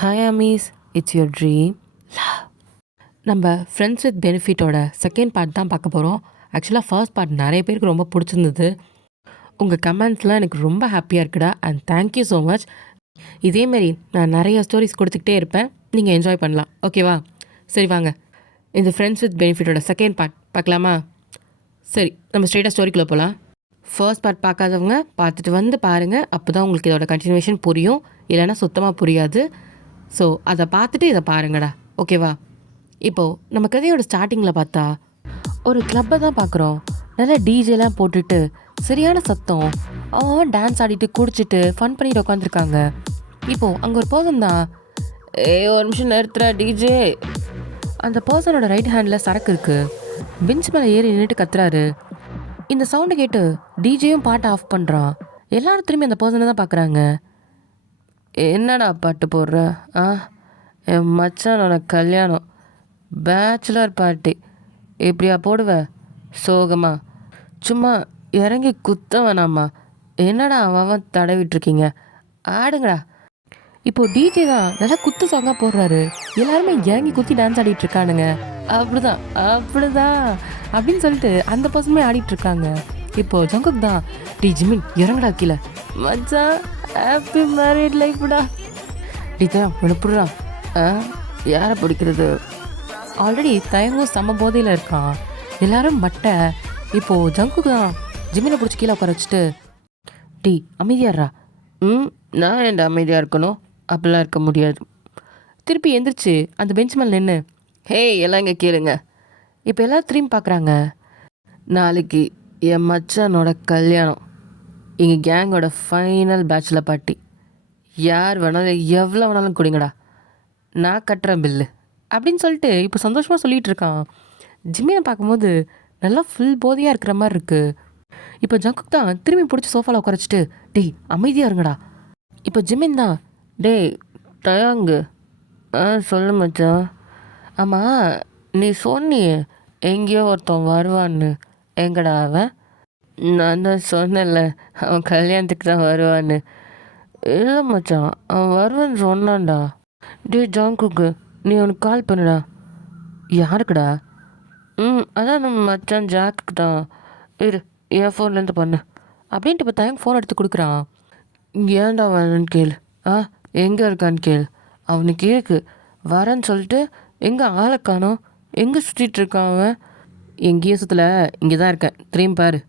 Hi அமீஸ், it's your dream. நம்ம friends with பெனிஃபிட்டோட செகண்ட் பார்ட் தான் பார்க்க போகிறோம். ஆக்சுவலாக ஃபர்ஸ்ட் பார்ட் நிறைய பேருக்கு ரொம்ப பிடிச்சிருந்தது. உங்கள் கமெண்ட்ஸ்லாம் எனக்கு ரொம்ப ஹாப்பியாக இருக்குடா அண்ட் தேங்க்யூ ஸோ மச். இதேமாரி நான் நிறைய ஸ்டோரிஸ் கொடுத்துக்கிட்டே இருப்பேன், நீங்கள் என்ஜாய் பண்ணலாம். ஓகேவா? சரி வாங்க, இந்த ஃப்ரெண்ட்ஸ் வித் பெனிஃபிட்டோட செகண்ட் பார்ட் பார்க்கலாமா? சரி, நம்ம ஸ்ட்ரெயிட்டாக ஸ்டோரிக்குள்ளே போகலாம். ஃபர்ஸ்ட் பார்ட் பார்க்காதவங்க பார்த்துட்டு வந்து பாருங்கள், அப்போ தான் உங்களுக்கு இதோட கண்டினியூவேஷன் புரியும், இல்லைன்னா சுத்தமாக புரியாது. ஸோ அதை பார்த்துட்டு இதை பாருங்கடா, ஓகேவா? இப்போது நம்ம கதையோட ஸ்டார்டிங்கில் பார்த்தா ஒரு கிளப்பை தான் பார்க்குறோம். நல்லா டிஜேலாம் போட்டுட்டு சரியான சத்தம், அவன் டான்ஸ் ஆடிட்டு குடிச்சிட்டு ஃபன் பண்ணிட்டு உட்காந்துருக்காங்க. இப்போது அங்கே ஒரு பர்சன் தான், ஒரு நிமிஷம் நிறுத்துற டிஜே. அந்த பர்சனோட ரைட் ஹேண்டில் சரக்கு இருக்குது. பெஞ்ச் மேலே ஏறி நின்றுட்டு கத்துறாரு. இந்த சவுண்டு கேட்டு டிஜேயும் பாட்டை ஆஃப் பண்ணுறான். எல்லாரும் திரும்பி அந்த பர்சனை தான் பார்க்குறாங்க. என்னடா பாட்டு போடுற? என் மச்சானோட கல்யாணம், பேச்சுலர் பார்ட்டி, இப்படியா போடுவ சோகமா? சும்மா இறங்கி குத்த வேணாமா? என்னடா அவன் தடவிட்டுருக்கீங்க, ஆடுங்கடா. இப்போது டிஜே தான் நல்லா குத்து சாங்காக போடுறாரு. எல்லாருமே இறங்கி குத்தி டான்ஸ் ஆடிட்டு இருக்கானுங்க. அப்படிதான் அப்படிதான் அப்படின்னு சொல்லிட்டு அந்த பசமே ஆடிட்டுருக்காங்க. இப்போது ஜங்குக் தான், ஜிமின் இறங்கடா கீழே, மச்சான் ஹாப்பி மேரிட் லைஃப்டா. தான் விழுப்புடுறா. யாரை பிடிக்கிறது? ஆல்ரெடி தயங்கும் செம்ம போதையில் இருக்கான். எல்லாரும் மட்டை. இப்போது ஜங்குக்கு தான் ஜிமினை பிடிச்சி கீழே உட்கார வச்சுட்டு, அமைதியாடுறா. நான் என்ன அமைதியாக இருக்கணும்? அப்படிலாம் இருக்க முடியாது. திருப்பி எந்திரிச்சு அந்த பெஞ்ச் மேலே நின்று, ஹே எல்லாம் இங்கே கேளுங்க. இப்போ எல்லோரும் திரும்பி பார்க்குறாங்க. நாளைக்கு என் மச்சானோட கல்யாணம், எங்கள் கேங்கோட ஃபைனல் பேச்சுலர் பார்ட்டி. யார் வேணாலும் எவ்வளோ வேணாலும் கொடுங்கடா, நான் கட்டுறேன் பில்லு அப்படின்னு சொல்லிட்டு இப்போ சந்தோஷமாக சொல்லிகிட்டு இருக்கான். ஜிம்மியை பார்க்கும்போது நல்லா ஃபுல் போதையாக இருக்கிற மாதிரி இருக்குது. இப்போ ஜங்குக் தான் திரும்பி பிடிச்சி சோஃபாவில் உட்காரச்சிட்டு, அமைதியாக இருங்கடா. இப்போ ஜிம்மின் தான், டயாங்கு. சொல்லு மச்சான். ஆமாம், நீ சொன்னியே எங்கேயோ ஒருத்தன் வருவான்னு, எங்கடா அவன்? நான் தான் சொன்னேன்ல, அவன் கல்யாணத்துக்கு தான் வருவான்னு. இல்லை மச்சான், அவன் வருவான்னு சொன்னான்டா. ஜாங்குக்கு நீ அவனுக்கு கால் பண்ணுடா. யாருக்குடா? அதான் நம்ம மச்சான் ஜாக்குக்கு தான். இரு, என் ஃபோன்லேருந்து பண்ணு அப்படின்ட்டு இப்போ தயங்க ஃபோன் எடுத்து கொடுக்குறான். ஏன்டா வரேன்னு கேளு. எங்கே இருக்கான்னு கேளு. அவனுக்கு கேக்கு வரேன்னு சொல்லிட்டு எங்கே ஆளை காணோம், எங்கே சுற்றிட்டு இருக்கான் அவன்? எங்கேயும் சுற்றலை, இங்கே தான் இருக்கேன், திரும்பி பாரு.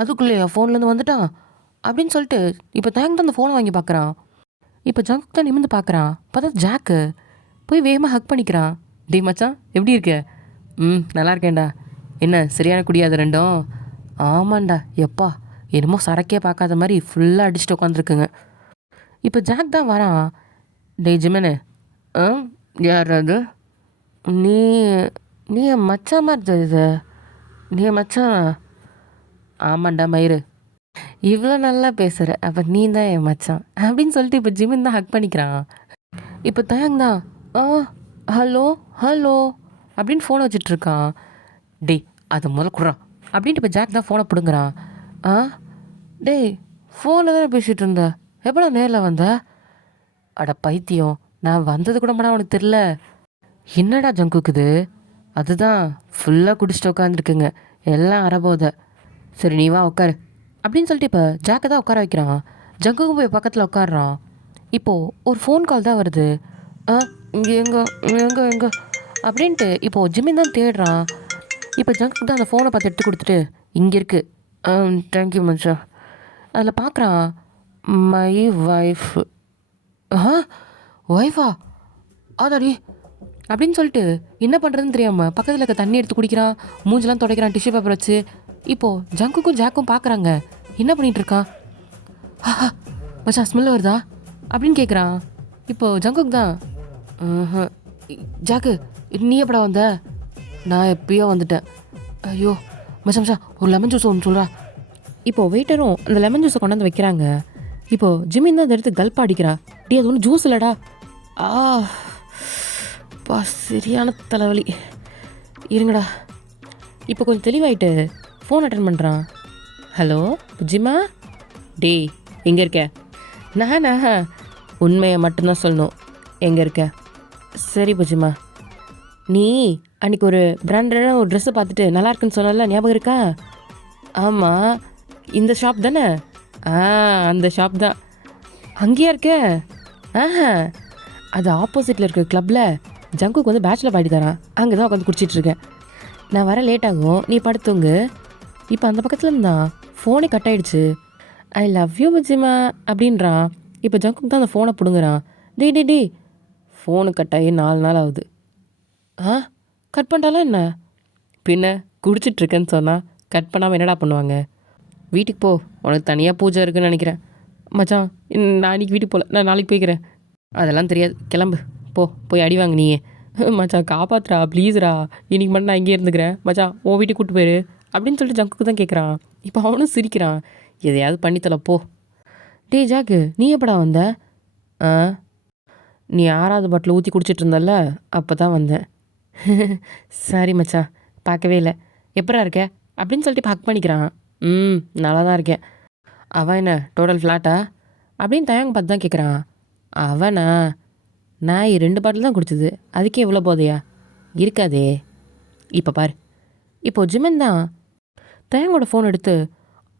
அதுக்குள்ளே என் ஃபோன்லேருந்து வந்துட்டான் அப்படின்னு சொல்லிட்டு இப்போ தேங்க் தான் அந்த ஃபோனை வாங்கி பார்க்குறான். இப்போ ஜங்குக் தான் நிமிர்ந்து பார்க்குறான். பார்த்தா ஜாக்கு போய் வேகமாக ஹக் பண்ணிக்கிறான். மச்சான் எப்படி இருக்க? நல்லா இருக்கேன்டா. என்ன சரியான குடியாது ரெண்டும்? ஆமாண்டா, எப்பா என்னமோ சரக்கே பார்க்காத மாதிரி ஃபுல்லாக அடிச்சுட்டு உட்காந்துருக்குங்க. இப்போ ஜாக் தான் வரான். ஜிமனு, யார் அது? நீ நீ என் மச்சான் மாதிரி தெரியுது. நீ என் மச்சான்? ஆமாண்டா மயிறு, இவ்வளோ நல்லா பேசுகிற, அப்போ நீ தான் என் மச்சான் அப்படின்னு சொல்லிட்டு இப்போ ஜிமின் தான் ஹக் பண்ணிக்கிறான். இப்போ தயங் தான், ஹலோ ஹலோ அப்படின்னு ஃபோனை வச்சிட்ருக்கான். அதை முதல்ல குடுறான் அப்படின்ட்டு இப்போ ஜாக் தான் ஃபோனை பிடுங்குறான். ஃபோனில் தானே பேசிகிட்டு இருந்த, எப்படா நேரில் வந்த? அட பைத்தியம், நான் வந்தது கூட மாடா உனக்கு தெரில. என்னடா ஜங்குக்குது? அதுதான் ஃபுல்லாக குடிச்சிட்டு உட்காந்துருக்குங்க, எல்லாம் அறபோதை. சரி நீ வா உட்காரு அப்படின்னு சொல்லிட்டு இப்போ ஜாக்கை தான் உட்கார வைக்கிறான். ஜங்குக்கு போய் பக்கத்தில் உட்காடுறான். இப்போது ஒரு ஃபோன் கால் தான் வருது. இங்கே எங்கே எங்கே எங்கே அப்படின்ட்டு இப்போது ஜிமின் தான் தேடுறான். இப்போ ஜங்குக்கு தான் அந்த ஃபோனை பார்த்து எடுத்து கொடுத்துட்டு, இங்கே இருக்குது. தேங்க்யூ மச்சான். அதில் பார்க்குறான், மை ஒய்ஃப். ஒய்ஃபா? ஆதாடி அப்படின்னு சொல்லிட்டு என்ன பண்ணுறதுன்னு தெரியாமல் பக்கத்தில் இருக்க தண்ணி எடுத்து குடிக்கிறான், மூஞ்செல்லாம் துடைக்கிறான் டிஷ்யூ பேப்பர் வச்சு. இப்போது ஜங்குக்கும் ஜாக்கும் பார்க்குறாங்க, என்ன பண்ணிகிட்டு இருக்கான். மச்சான் ஸ்மெல் வருதா அப்படின்னு கேட்குறான். இப்போது ஜங்குக் தான், ஜாக்கு நீ எப்படா வந்த? நான் எப்பயோ வந்துட்டேன். ஐயோ மச்சான் மச்சான் ஒரு லெமன் ஜூஸ் ஒன்று சொல்கிறா. இப்போது வெயிட்டரும் அந்த லெமன் ஜூஸை கொண்டாந்து வைக்கிறாங்க. இப்போது ஜிமின் தான் அதை எடுத்து கல்ப்பா அடிக்கிறா. அது ஒன்றும் ஜூஸ் இல்லைடா. சரியான தலைவலி, இருங்கடா. இப்போ கொஞ்சம் தெளிவாயிட்டு ஃபோன் அட்டன் பண்ணுறான். ஹலோ ஜிமா, எங்கே இருக்க? நானா உண்மையை மட்டும்தான் சொல்லணும். எங்கே இருக்க? சரி பூஜிமா. நீ அன்றைக்கி ஒரு பிராண்டடான ஒரு ட்ரெஸ்ஸை பார்த்துட்டு நல்லா இருக்குன்னு சொன்னல, ஞாபகம் இருக்கா? ஆமாம், இந்த ஷாப் தானே? அந்த ஷாப் தான். அங்கேயா இருக்க? அது ஆப்போசிட்டில் இருக்க கிளப்பில் ஜங்குக்கு வந்து பேச்சுலர் பார்ட்டி தரான். அங்கே தான் உட்காந்து குடிச்சிட்ருக்கேன். நான் வர லேட் ஆகும், நீ படுத்துங்க. இப்போ அந்த பக்கத்தில் இருந்தான், ஃபோனே கட் ஆகிடுச்சு. ஐ லவ் யூ பூஜிமா அப்படின்றான். இப்போ ஜங்குக்கு தான் அந்த ஃபோனை பிடுங்குறான். டே ஃபோனு கட் ஆகி 4 நாள் ஆகுது. கட் பண்ணிட்டாலும் என்ன? பின்ன குடிச்சிட்ருக்கேன்னு சொன்னால் கட் பண்ணாமல் என்னடா பண்ணுவாங்க? வீட்டுக்கு போ, உனக்கு தனியாக பூஜை இருக்குன்னு நினைக்கிறேன். மச்சான், நான் இன்றைக்கி வீட்டுக்கு போகல, நான் நாளைக்கு போய்க்கிறேன். அதெல்லாம் தெரியாது, கிளம்பு. போய் அடி வாங்க நீயே. மச்சான் காப்பாத்துறா ப்ளீஸ்ரா, இன்றைக்கி மட்டும் நான் இங்கே இருந்துக்கிறேன் மச்சான், உன் வீட்டுக்கு கூப்பிட்டு போயிரு அப்படின்னு சொல்லிட்டு ஜங்குக்கு தான் கேட்குறான். இப்போ அவனும் சிரிக்கிறான். எதையாவது பண்ணித்தல போ. டே ஜாக்கு, நீ எப்படா வந்த? நீ 6வது பாட்டில் ஊற்றி குடிச்சிட்டு இருந்தல்ல, அப்போ தான் வந்தேன். சரி மச்சான், பார்க்கவே இல்லை. எப்படா இருக்க அப்படின்னு சொல்லிட்டு ஹக் பண்ணிக்கிறான். நல்லா தான் இருக்கேன். அவன் என்ன டோட்டல் ஃப்ளாட்டா அப்படின்னு தயங்க பார்த்து தான் கேட்குறான். அவனா? நான் 2 பாட்டில் தான் குடிச்சது, அதுக்கே இவ்வளோ போதையா? இருக்காதே. இப்போ பாரு. இப்போது ஜிமன் தான் தயங்கோட ஃபோன் எடுத்து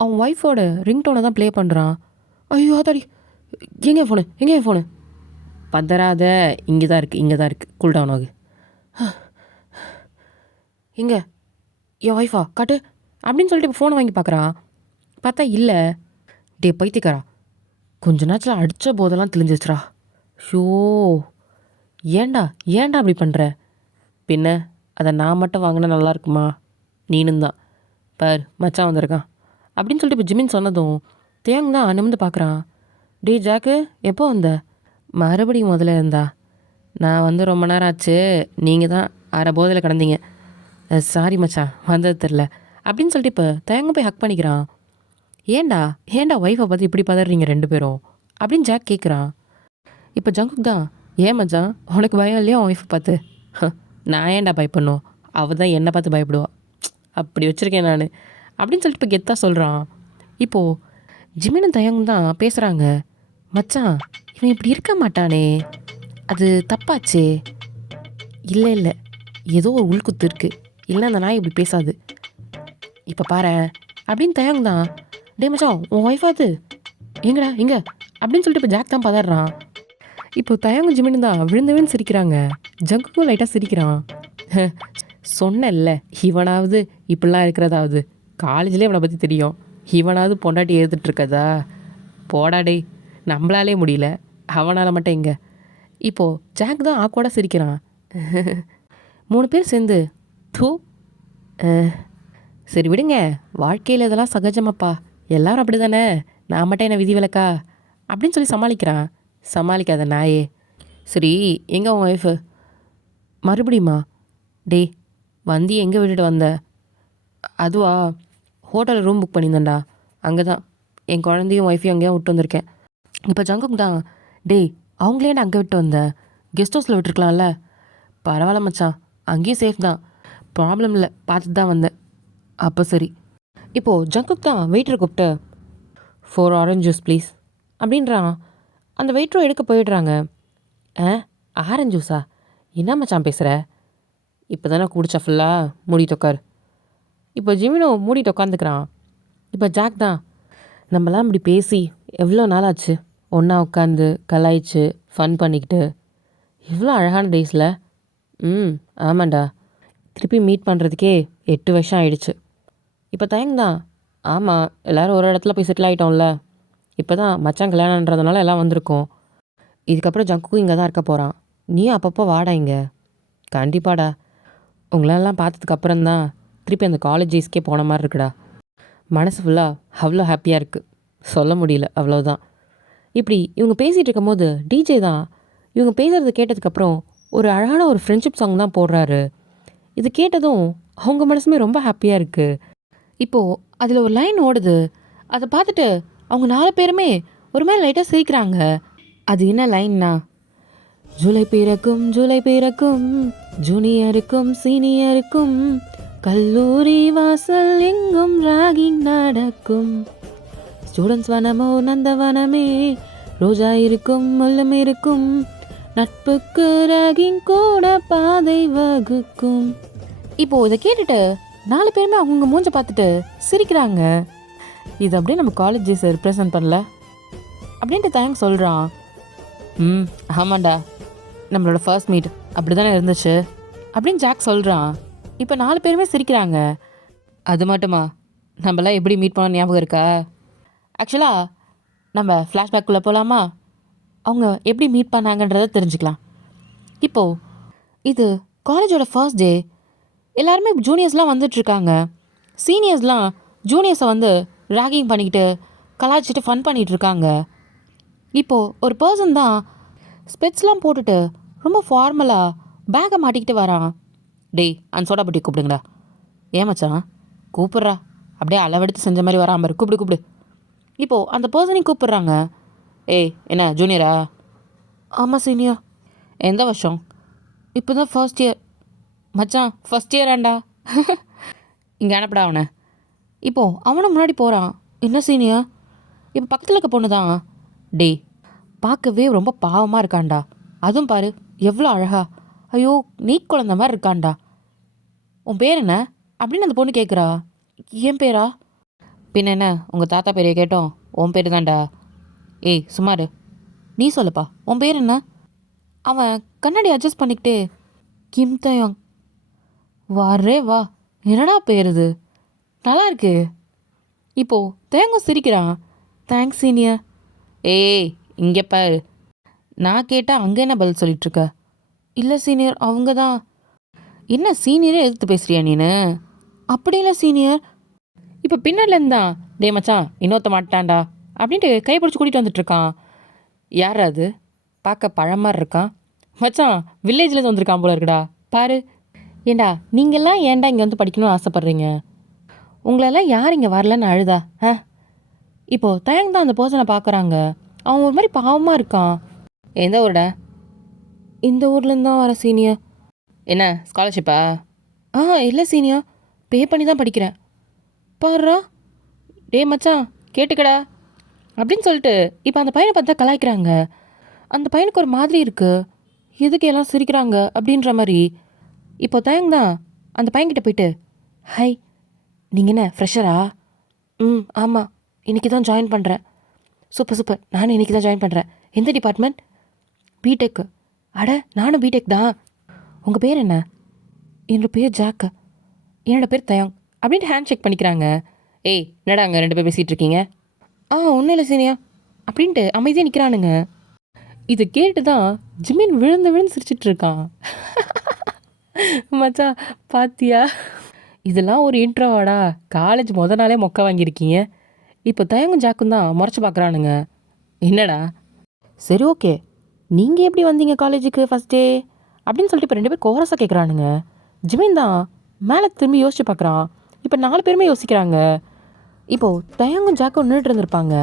அவன் ஒய்ஃபோட ரிங்டோனை தான் ப்ளே பண்ணுறான். ஐயோ அதாடி, எங்கே ஃபோனு? பதறாத, இங்கே தான் இருக்குது, கூல் டவுன் ஆகு. எங்கே என் ஒய்ஃபா காட்டு அப்படின்னு சொல்லிட்டு இப்போ ஃபோனை வாங்கி பார்க்குறான். பார்த்தா இல்லை. டே பைத்தியக்காரா, கொஞ்ச நேரத்தில் அடித்த போதெல்லாம் தெளிஞ்சிச்சுரா. ஷோ, ஏண்டா அப்படி பண்ணுற? பின்ன அதை நான் மட்டும் வாங்கினா நல்லா இருக்குமா? நீனும் தான் பார், மச்சான் வந்திருக்கான் அப்படின்னு சொல்லிட்டு இப்போ ஜிமின் சொன்னதும் தேங் தான் நிமிந்து பார்க்குறான். டே ஜாக்கு, எப்போ வந்த? மறுபடியும் முதல்ல இருந்தா? நான் வந்து ரொம்ப நேரம் ஆச்சு, நீங்கள் தான் அரை போதையில் கிடந்தீங்க. சாரி மச்சான், வந்தது தெரில அப்படின்னு சொல்லிட்டு இப்போ தேங்க போய் ஹக் பண்ணிக்கிறான். ஏண்டா ஒய்ஃபை பார்த்து இப்படி பதறீங்க 2 பேரும் அப்படின்னு ஜாக் கேட்குறான். இப்போ ஜங்குக் தான், ஏன் மச்சான் உனக்கு பயம் இல்லையா ஒய்ஃபை பார்த்து? நான் ஏன்டா பயப்படணும், அவள் தான் என்னை பார்த்து பயப்படுவா. அப்படி வச்சுருக்கேன் நான் அப்படின்னு சொல்லிட்டு இப்போ கெத்தாக சொல்கிறான். இப்போது ஜிமினும் தயங்கும் தான் பேசுகிறாங்க. மச்சான், இவன் இப்படி இருக்க மாட்டானே, அது தப்பாச்சே. இல்லை ஏதோ ஒரு உள்குத்து இருக்குது, இல்லை அந்த நாய் இப்படி பேசாது. இப்போ பாரு அப்படின்னு தயங்கு தான். டே மச்சான், உன் ஒய்ஃபா அது எங்கடா எங்கே அப்படின்னு சொல்லிட்டு இப்போ ஜாக் தான் பதறான். இப்போ தயங்கும் ஜிமினு தான் விழுந்து சிரிக்கிறாங்க. ஜங்குக்கும் லைட்டாக சிரிக்கிறான். சொன்னேன்ல, இவனாவது இப்படிலாம் இருக்கிறதாவது காலேஜ்லேயே இவனை பற்றி தெரியும், இவனாவது பொண்டாட்டி எழுதுட்டுருக்கதா? போடாடே, நம்மளாலே முடியல, அவனால் மட்டும் எங்கே? இப்போது ஜாக் தான் ஆக்வர்டாக சிரிக்கிறான். 3 பேர் சேர்ந்து தூ, சரி விடுங்க, வாழ்க்கையில் இதெல்லாம் சகஜமாப்பா, எல்லாரும் அப்படி தானே, நான் மட்டும் என்ன விதி விலக்கா அப்படின்னு சொல்லி சமாளிக்கிறான். சமாளிக்காத நாயே. சரி, எங்கே உன் ஒய்ஃபு? மறுபடியுமா? டே, வந்தி எங்கே விட்டுட்டு வந்த? அதுவா, ஹோட்டலில் ரூம் புக் பண்ணியிருந்தேன்டா, அங்கே தான் என் குழந்தையும் ஒய்ஃபையும் அங்கேயும் விட்டு வந்திருக்கேன். இப்போ ஜங்குக் தான், டேய் அவங்களே அங்கே விட்டு வந்தேன், கெஸ்ட் ஹவுஸில் விட்டுருக்கலாம்ல. பரவாயில்ல மச்சான், அங்கேயும் சேஃப் தான், ப்ராப்ளம் இல்லை, பார்த்துட்டு தான் வந்தேன். அப்போ சரி. இப்போது ஜங்குக் தான் வெயிட்டரை கூப்பிட்டு 4 ஆரஞ்ச் ஜூஸ் ப்ளீஸ் அப்படின்றான். அந்த வெயிட்டரும் எடுக்க போயிடுறாங்க. ஆரஞ்ச் ஜூஸா? என்ன மச்சான் பேசுகிற? இப்போ தானே குடிச்சா ஃபுல்லாக, மூடிட்டு உட்கார். இப்போ ஜிமினோ மூடிட்டு உட்காந்துக்கிறான். இப்போ ஜாக் தான், நம்மலாம் இப்படி பேசி எவ்வளோ நாள் ஆச்சு, ஒன்றா உட்காந்து கலாய்ச்சி ஃபன் பண்ணிக்கிட்டு, எவ்வளோ அழகான டேஸில். ஆமாண்டா, திருப்பி மீட் பண்ணுறதுக்கே 8 வருஷம் ஆயிடுச்சு. இப்போ தான், ஆமாம், எல்லோரும் ஒரு இடத்துல போய் செட்டில் ஆகிட்டோம்ல, இப்போ தான் மச்சான் கல்யாணன்றதுனால எல்லாம் வந்திருக்கோம். இதுக்கப்புறம் ஜங்குக்கும் இங்கே தான் இருக்க போகிறான். நீயும் அப்பப்போ வாடா இங்கே. கண்டிப்பாடா, உங்களெல்லாம் பார்த்ததுக்கப்புறம் தான் திருப்பி அந்த காலேஜ் டேஸ்க்கே போன மாதிரி இருக்குடா. மனசு ஃபுல்லாக அவ்வளோ ஹாப்பியாக இருக்குது, சொல்ல முடியல, அவ்வளோதான். இப்படி இவங்க பேசிகிட்டு இருக்கும் போது டிஜே தான் இவங்க பேசுகிறத கேட்டதுக்கப்புறம் ஒரு அழகான ஒரு ஃப்ரெண்ட்ஷிப் சாங் தான் போடுறாரு. இது கேட்டதும் அவங்க மனசுமே ரொம்ப ஹாப்பியாக இருக்குது. இப்போது அதில் ஒரு லைன் ஓடுது, அதை பார்த்துட்டு அவங்க 4 பேருமே ஒரு மாதிரி லைட்டாக சிரிக்கிறாங்க. அது என்ன லைன்னா, ஜூலை பிறக்கும் ஜூனியருக்கும் சீனியருக்கும் கல்லூரி வாசல் எங்கும் ராகிங் நடக்கும், ஸ்டூடெண்ட்ஸ் வனமோ நந்தவனமே ரோஜா இருக்கும் முள்ளும் இருக்கும், நட்புக்கு ராகிங் கூட பாதை வகுக்கும். இப்போது இதை கேட்டுட்டு 4 பேருமே அவங்க மூஞ்ச பார்த்துட்டு சிரிக்கிறாங்க. இது அப்படியே நம்ம காலேஜ் டேஸை ரிப்ரசன்ட் பண்ணல அப்படின்ட்டு தயங்க சொல்கிறான். ஆமாண்டா, நம்மளோட ஃபர்ஸ்ட் மீட் அப்படி தானே இருந்துச்சு அப்படின்னு ஜாக் சொல்கிறான். இப்போ 4 பேருமே சிரிக்கிறாங்க. அது மட்டுமா, நம்மளாம் எப்படி மீட் பண்ண ஞாபகம் இருக்கா? ஆக்சுவலாக நம்ம ஃப்ளாஷ்பேக்குள்ளே போகலாமா? அவங்க எப்படி மீட் பண்ணாங்கன்றதை தெரிஞ்சுக்கலாம். இப்போது இது காலேஜோட ஃபர்ஸ்ட் டே. எல்லாருமே ஜூனியர்ஸ்லாம் வந்துட்டுருக்காங்க. சீனியர்ஸ்லாம் ஜூனியர்ஸை வந்து ராகிங் பண்ணிக்கிட்டு கலாய்ச்சிட்டு ஃபன் பண்ணிகிட்ருக்காங்க. இப்போது ஒரு பர்சன் தான் ஸ்பெட்ஸ்லாம் போட்டுட்டு ரொம்ப ஃபார்மலாக பேக்கை மாட்டிக்கிட்டு வரான். டேய், அந்த சோடா பட்டி கூப்பிடுங்கடா. ஏன் மச்சான் கூப்பிட்றா? அப்படியே அளவெடுத்து செஞ்ச மாதிரி வராம பாரு, கூப்பிடு. இப்போது அந்த பர்சனையும் கூப்பிட்றாங்க. ஏய், என்ன ஜூனியரா? ஆமாம் சீனியர். எந்த வருஷம்? இப்போ தான் ஃபர்ஸ்ட் இயர். மச்சான் ஃபர்ஸ்ட் இயராண்டா. இங்கே அனுப்படா அவனை. இப்போது அவனும் முன்னாடி போகிறான். என்ன சீனியர்? இப்போ பக்கத்தில் இருக்க பொண்ணு தான். டேய், பார்க்கவே ரொம்ப பாவமாக இருக்காண்டா. அதுவும் பாரு எவ்வளோ அழகா. ஐயோ, நீ குழந்த மாதிரி இருக்காண்டா. உன் பேர் என்ன அப்படின்னு அந்த பொண்ணு கேட்குறா. என் பேரா? பின்ன என்ன, உங்கள் தாத்தா பேரையை கேட்டோம். உன் பேர் தான்டா. ஏய் சுமாரு, நீ சொல்லுப்பா, உன் பேர் என்ன? அவன் கண்ணாடி அட்ஜஸ்ட் பண்ணிக்கிட்டே, கிம் தயோங். வாரே வா, என்னடா பேர் இது, நல்லா இருக்கு. இப்போது தேங்கும் சிரிக்கிறான். Thanks senior. ஏய் இங்கே பாரு, நான் கேட்டால் அங்கே என்ன பதில் சொல்லிகிட்ருக்க? இல்லை சீனியர், அவங்க தான். என்ன சீனியரே எதிர்த்து பேசுறியா நீனு? அப்படி இல்லை சீனியர். இப்போ பின்னாடிலேருந்து தான், டே மச்சான் இன்னொருத்த மாட்டான்டா அப்படின்ட்டு கை பிடிச்சி கூட்டிகிட்டு வந்துட்டுருக்கான். யார் அது? பார்க்க பழமாக இருக்கான். மச்சான் வில்லேஜ்லேருந்து வந்திருக்கான் போல இருக்குடா, பாரு. ஏண்டா நீங்கள்லாம் ஏன்டா இங்கே வந்து படிக்கணும்னு ஆசைப்பட்றீங்க? உங்களெல்லாம் யார் இங்கே வரலன்னு அழுதா? இப்போது தயங்க தான் அந்த பர்சனை பார்க்குறாங்க. அவன் ஒரு மாதிரி பாவமாக இருக்கான். எந்த ஊருடா? இந்த ஊர்லேருந்து தான் வர சீனியர். என்ன ஸ்காலர்ஷிப்பா? இல்லை சீனியர், பே பண்ணி தான் படிக்கிறேன். பாருடா. டே மச்சான் கேட்டுக்கடா அப்படின்னு சொல்லிட்டு இப்போ அந்த பையனை பார்த்தா கலாய்க்கிறாங்க. அந்த பையனுக்கு ஒரு மாதிரி இருக்குது. எதுக்கு எல்லாம் சிரிக்கிறாங்க அப்படின்ற மாதிரி. இப்போ தயங்க தான் அந்த பையன்கிட்ட போயிட்டு, ஹை நீங்கள் என்ன ஃப்ரெஷரா? ஆமாம், இன்றைக்கி தான் ஜாயின் பண்ணுறேன். சூப்பர், நானும் இன்றைக்கி தான் ஜாயின் பண்ணுறேன். எந்த டிபார்ட்மெண்ட்? பிடெக்கு. அட நானும் பிடெக் தான். உங்கள் பேர் என்ன? என்னோடய பேர் ஜாக்கு. என்னோடய பேர் தயாங் அப்படின்ட்டு ஹேண்ட் ஷேக் பண்ணிக்கிறாங்க. ஏய் என்னடா அங்கே 2 பேர் பேசிகிட்டு இருக்கீங்க? ஒன்றும் இல்லை சீனியா அப்படின்ட்டு அமைதியாக நிற்கிறானுங்க. இதை கேட்டு தான் ஜிமின் விழுந்து சிரிச்சிட்ருக்கான். மச்சா பாத்தியா, இதெல்லாம் ஒரு இன்ட்ரோவாடா? காலேஜ் நாளே மொக்க வாங்கியிருக்கீங்க. இப்போ தயங்கும் ஜாக்கும் தான் முறைச்சி பார்க்குறானுங்க. என்னடா? சரி ஓகே, நீங்கள் எப்படி வந்தீங்க காலேஜுக்கு ஃபஸ்ட் டே அப்படின்னு சொல்லிட்டு இப்போ 2 பேர் கோரஸாக கேட்குறானுங்க. ஜிமின் தான் மேலே திரும்பி யோசிச்சு பார்க்குறான். இப்போ 4 பேருமே யோசிக்கிறாங்க. இப்போது தயங்கும் ஜாக்கும் நின்றுட்டு இருந்திருப்பாங்க.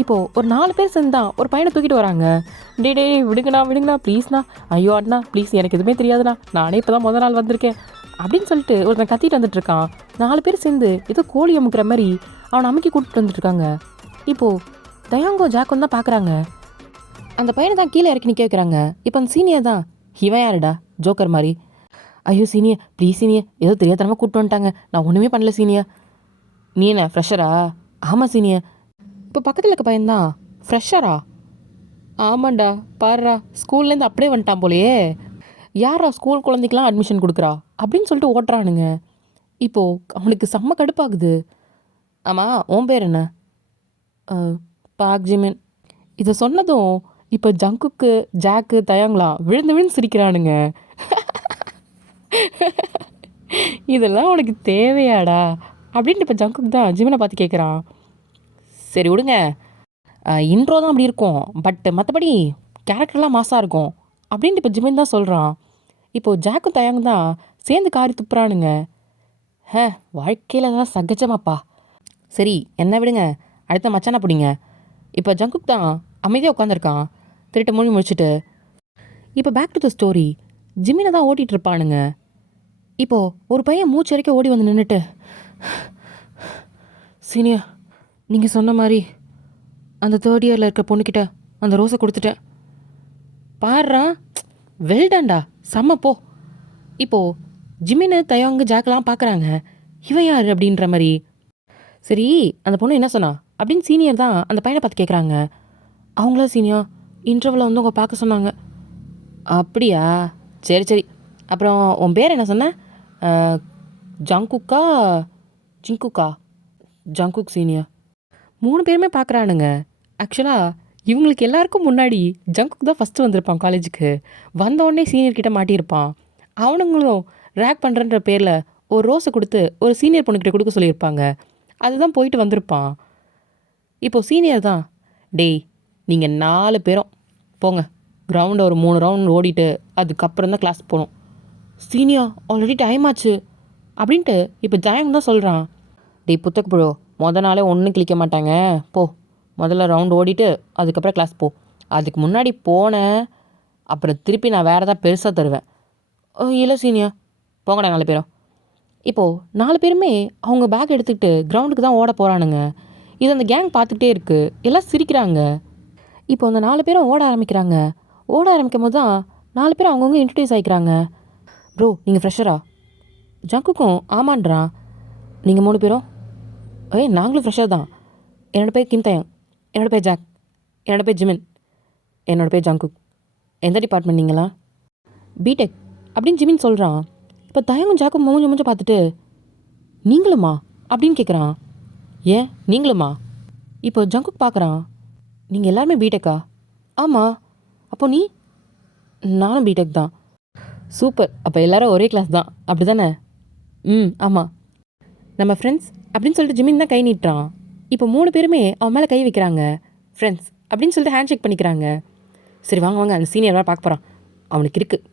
இப்போது ஒரு 4 பேர் சேர்ந்து தான் ஒரு பையனை தூக்கிட்டு வராங்க. டே விடுங்கண்ணா ப்ளீஸ்ண்ணா. ஐயோ அண்ணா ப்ளீஸ், எனக்கு எதுவுமே தெரியாதுண்ணா, நானே இப்போ தான் நாள் வந்திருக்கேன் அப்படின்னு சொல்லிட்டு ஒருத்தன் கத்திட்டு வந்துட்டுருக்கான். 4 பேர் சேர்ந்து ஏதோ கோழி அமுக்கிற மாதிரி அவனை அமுக்கி கூப்பிட்டு வந்துட்டுருக்காங்க. இப்போது தயாங்கோ ஜாக்கும் தான் பார்க்குறாங்க. அந்த பையனை தான் கீழே இறக்கி நிற்க வைக்கிறாங்க. இப்போ அந்த சீனியர் தான், இவன் யாருடா ஜோக்கர் மாதிரி. ஐயோ சீனியர் ப்ளீஸ் சீனியர், ஏதோ தெரியாதனமாக கூப்பிட்டு வந்துட்டாங்க, நான் ஒன்றுமே பண்ணல சீனியர். நீ என்ன ஃப்ரெஷரா? ஆமாம் சீனியர். இப்போ பக்கத்தில் இருக்க பையன்தான், ஃப்ரெஷரா? ஆமாண்டா, பாருடா ஸ்கூல்லேருந்து அப்படியே வந்துட்டான் போலையே. யாரா ஸ்கூல் குழந்தைக்கெலாம் அட்மிஷன் கொடுக்குறா அப்படின்னு சொல்லிட்டு ஓட்டுறானுங்க. இப்போது அவனுக்கு செம்ம கடுப்பாகுது. ஆமாம் உன் பேர் என்ன? பாக் ஜிமின். இதை சொன்னதும் இப்போ ஜங்குக்கு ஜாக்கு தயாங்கலாம் விழுந்து சிரிக்கிறானுங்க. இதெல்லாம் உனக்கு தேவையாடா அப்படின்ட்டு இப்போ ஜங்குக்கு தான் ஜிமினை பார்த்து கேட்குறான். சரி விடுங்க, இன்ட்ரோ தான் அப்படி இருக்கும், பட் மற்றபடி கேரக்டர்லாம் மாசாக இருக்கும் அப்படின்ட்டு இப்போ ஜிமின் தான் சொல்கிறான். இப்போது ஜாக்கும் தயாங்க தான் சேர்ந்து காரி துப்புறானுங்க. வாழ்க்கையில் தான் சகஜமாப்பா. சரி என்ன விடுங்க, அடுத்த மச்சானா பிடிங்க. இப்போ ஜங்குக் தான் அமைதியாக உட்காந்துருக்கான், திருட்ட மூழ்கி முடிச்சுட்டு. இப்போ பேக் டு த ஸ்டோரி. ஜிமினை தான் ஓட்டிகிட்டு இருப்பானுங்க. இப்போது ஒரு பையன் மூச்சு வரைக்கும் ஓடி வந்து நின்றுட்டு, சீனியர் நீங்கள் சொன்ன மாதிரி அந்த 3rd இயரில் இருக்க பொண்ணுக்கிட்ட அந்த ரோஸை கொடுத்துட்டேன். பாடுறா, வெல்டான்டா, செம்ம போ. இப்போது ஜிமின்னு தயவாங்க ஜாக்கெலாம் பார்க்குறாங்க. இவன் யார் அப்படின்ற மாதிரி. சரி, அந்த பொண்ணு என்ன சொன்னா அப்படின்னு சீனியர் தான் அந்த பையனை பார்த்து கேட்குறாங்க. அவங்களா சீனியர் இன்டர்வியூவில் வந்து உங்க பார்க்க சொன்னாங்க. அப்படியா, சரி சரி. அப்புறம் உன் பேர் என்ன சொன்ன? ஜங்குக்கா ஜிங்குக்கா? Jungkook senior. 3 பேருமே பார்க்குறானுங்க. ஆக்சுவலாக இவங்களுக்கு எல்லாருக்கும் முன்னாடி ஜங்குக் தான் ஃபஸ்ட்டு வந்திருப்பான் காலேஜுக்கு. வந்தோடனே சீனியர்கிட்ட மாட்டியிருப்பான். அவனுங்களும் ரேக் பண்ணுறன்ற பேரில் ஒரு ரோஸை கொடுத்து ஒரு சீனியர் பொண்ணுக்கிட்ட கொடுக்க சொல்லியிருப்பாங்க. அதுதான் போயிட்டு வந்திருப்பான். இப்போது சீனியர் தான், டேய் நீங்கள் 4 பேரும் போங்க, கிரவுண்டை ஒரு 3 ரவுண்ட் ஓடிட்டு அதுக்கப்புறம் தான் கிளாஸ் போகணும். சீனியர் ஆல்ரெடி டைம் ஆச்சு அப்படின்ட்டு இப்போ ஜாயங் தான் சொல்கிறான். டேய் புத்தக ப்ரோ, நாளே ஒன்றும் கிளிக்க மாட்டாங்க, போ முதல்ல ரவுண்ட் ஓடிட்டு அதுக்கப்புறம் கிளாஸ் போ. அதுக்கு முன்னாடி போனேன் அப்புறம் திருப்பி நான் வேறு ஏதாவது பெருசாக தருவேன். இல்லை சீனியர், போங்கடா 4 பேரும். இப்போது 4 பேருமே அவங்க பேக் எடுத்துக்கிட்டு கிரவுண்டுக்கு தான் ஓட போகிறானுங்க. இது அந்த கேங் பார்த்துக்கிட்டே இருக்குது. எல்லாம் சிரிக்கிறாங்க. இப்போ அந்த 4 பேரும் ஓட ஆரம்பிக்கிறாங்க. ஓட ஆரம்பிக்கும் போது தான் 4 பேரும் அவங்கவுங்க இன்ட்ரடியூஸ் ஆகிக்கிறாங்க. ப்ரோ நீங்கள் ஃப்ரெஷரா? ஜங்குக்கும் ஆமான்றான். நீங்கள் 3 பேரும்? நாங்களும் ஃப்ரெஷர் தான். என்னோடய பேர் கிம் தயங், என்னோடய பேர் ஜாக், என்னோடய பேர் ஜிமின், என்னோடய பேர் ஜங்குக். எந்த டிபார்ட்மெண்ட் நீங்களா? பிடெக் அப்படின்னு ஜிமின் சொல்கிறான். இப்போ தயங்கும் ஜாக்கும் மூஞ்ச பார்த்துட்டு நீங்களுமா அப்படின்னு கேட்குறான். ஏன் நீங்களுமா? இப்போ ஜங்குக் பார்க்குறான். நீங்கள் எல்லாருமே பிடெக்கா? ஆமாம். அப்போ நீ? நானும் பிடெக் தான். சூப்பர், அப்போ எல்லாரும் ஒரே கிளாஸ் தான் அப்படி தானே? ஆமாம். நம்ம ஃப்ரெண்ட்ஸ் அப்படின்னு சொல்லிட்டு ஜிமின் தான் கை நீட்டுறான். இப்போ 3 பேருமே அவன் மேலே கை வைக்கிறாங்க. ஃப்ரெண்ட்ஸ் அப்படின்னு சொல்லிட்டு ஹேண்ட் ஷேக் பண்ணிக்கிறாங்க. சரி வாங்க வாங்க, அந்த சீனியர் வேறு பார்க்க போகிறான், அவனுக்கு இருக்குது.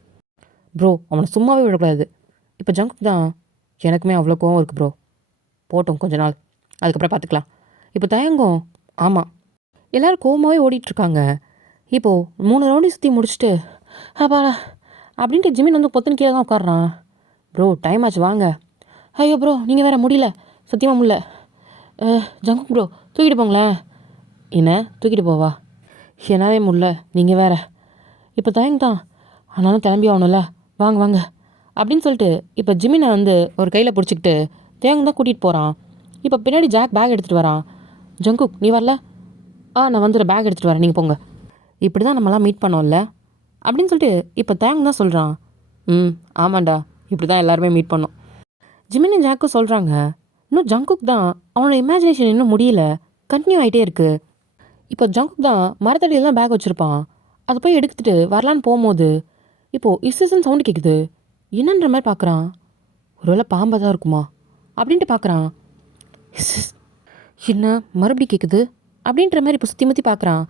ப்ரோ அவனை சும்மாவே விடக்கூடாது. இப்போ ஜங்குக் தான், எனக்குமே அவ்வளோ கோவம் இருக்குது ப்ரோ, போட்டோம் கொஞ்ச நாள், அதுக்கப்புறம் பார்த்துக்கலாம். இப்போ தயங்கும் ஆமாம். எல்லோரும் கோவமாகவே ஓடிட்டுருக்காங்க. இப்போது 3 ரவுண்டையும் சுற்றி முடிச்சுட்டு அப்பாடா அப்படின்ட்டு ஜிமின் வந்து பொத்துன்னு கீழே தான் உட்காடுறான். ப்ரோ டைம் ஆச்சு வாங்க. ஐயோ ப்ரோ நீங்கள் வேறு முடியல, சத்தியமாக முடியல. ஜங்குக் ப்ரோ தூக்கிட்டு போங்களேன். என்ன தூக்கிட்டு போவா? என்னாவே முடியல, நீங்கள் வேறு. இப்போ தயங்க தான், ஆனாலும் கிளம்பி ஆகணும்ல, வாங்க வாங்க அப்படின்னு சொல்லிட்டு இப்போ ஜிமினை வந்து ஒரு கையில் பிடிச்சிக்கிட்டு தேங்க தான் கூட்டிகிட்டு போகிறான். இப்போ பின்னாடி ஜாக் பேக் எடுத்துகிட்டு வரான். ஜங்குக் நீ வரல? நான் வந்துடுற, பேக் எடுத்துகிட்டு வரேன், நீங்கள் போங்க. இப்படி தான் நம்மளாம் மீட் பண்ணோம்ல அப்படின்னு சொல்லிட்டு இப்போ தேங்க தான் சொல்கிறான். ஆமாண்டா, இப்படி தான் எல்லாருமே மீட் பண்ணோம். ஜிமினும் ஜாக்கும் சொல்கிறாங்க. இன்னும் ஜங்குக் தான் அவனோட இமேஜினேஷன் இன்னும் முடியல, கண்டினியூ ஆகிட்டே இருக்குது. இப்போ ஜங்குக் தான் மரத்தடியில் தான் பேக் வச்சுருப்பான். அதை போய் எடுத்துகிட்டு வரலான்னு போகும்போது இப்போது இஸ்ஸன் சவுண்டு கேட்குது. என்னன்ற மாதிரி பார்க்குறான். ஒருவேளை பாம்பாக தான் இருக்குமா அப்படின்ட்டு பார்க்குறான். என்ன மறுபடி கேட்குது அப்படின்ற மாதிரி இப்போ சுற்றி முற்றி பார்க்குறான்.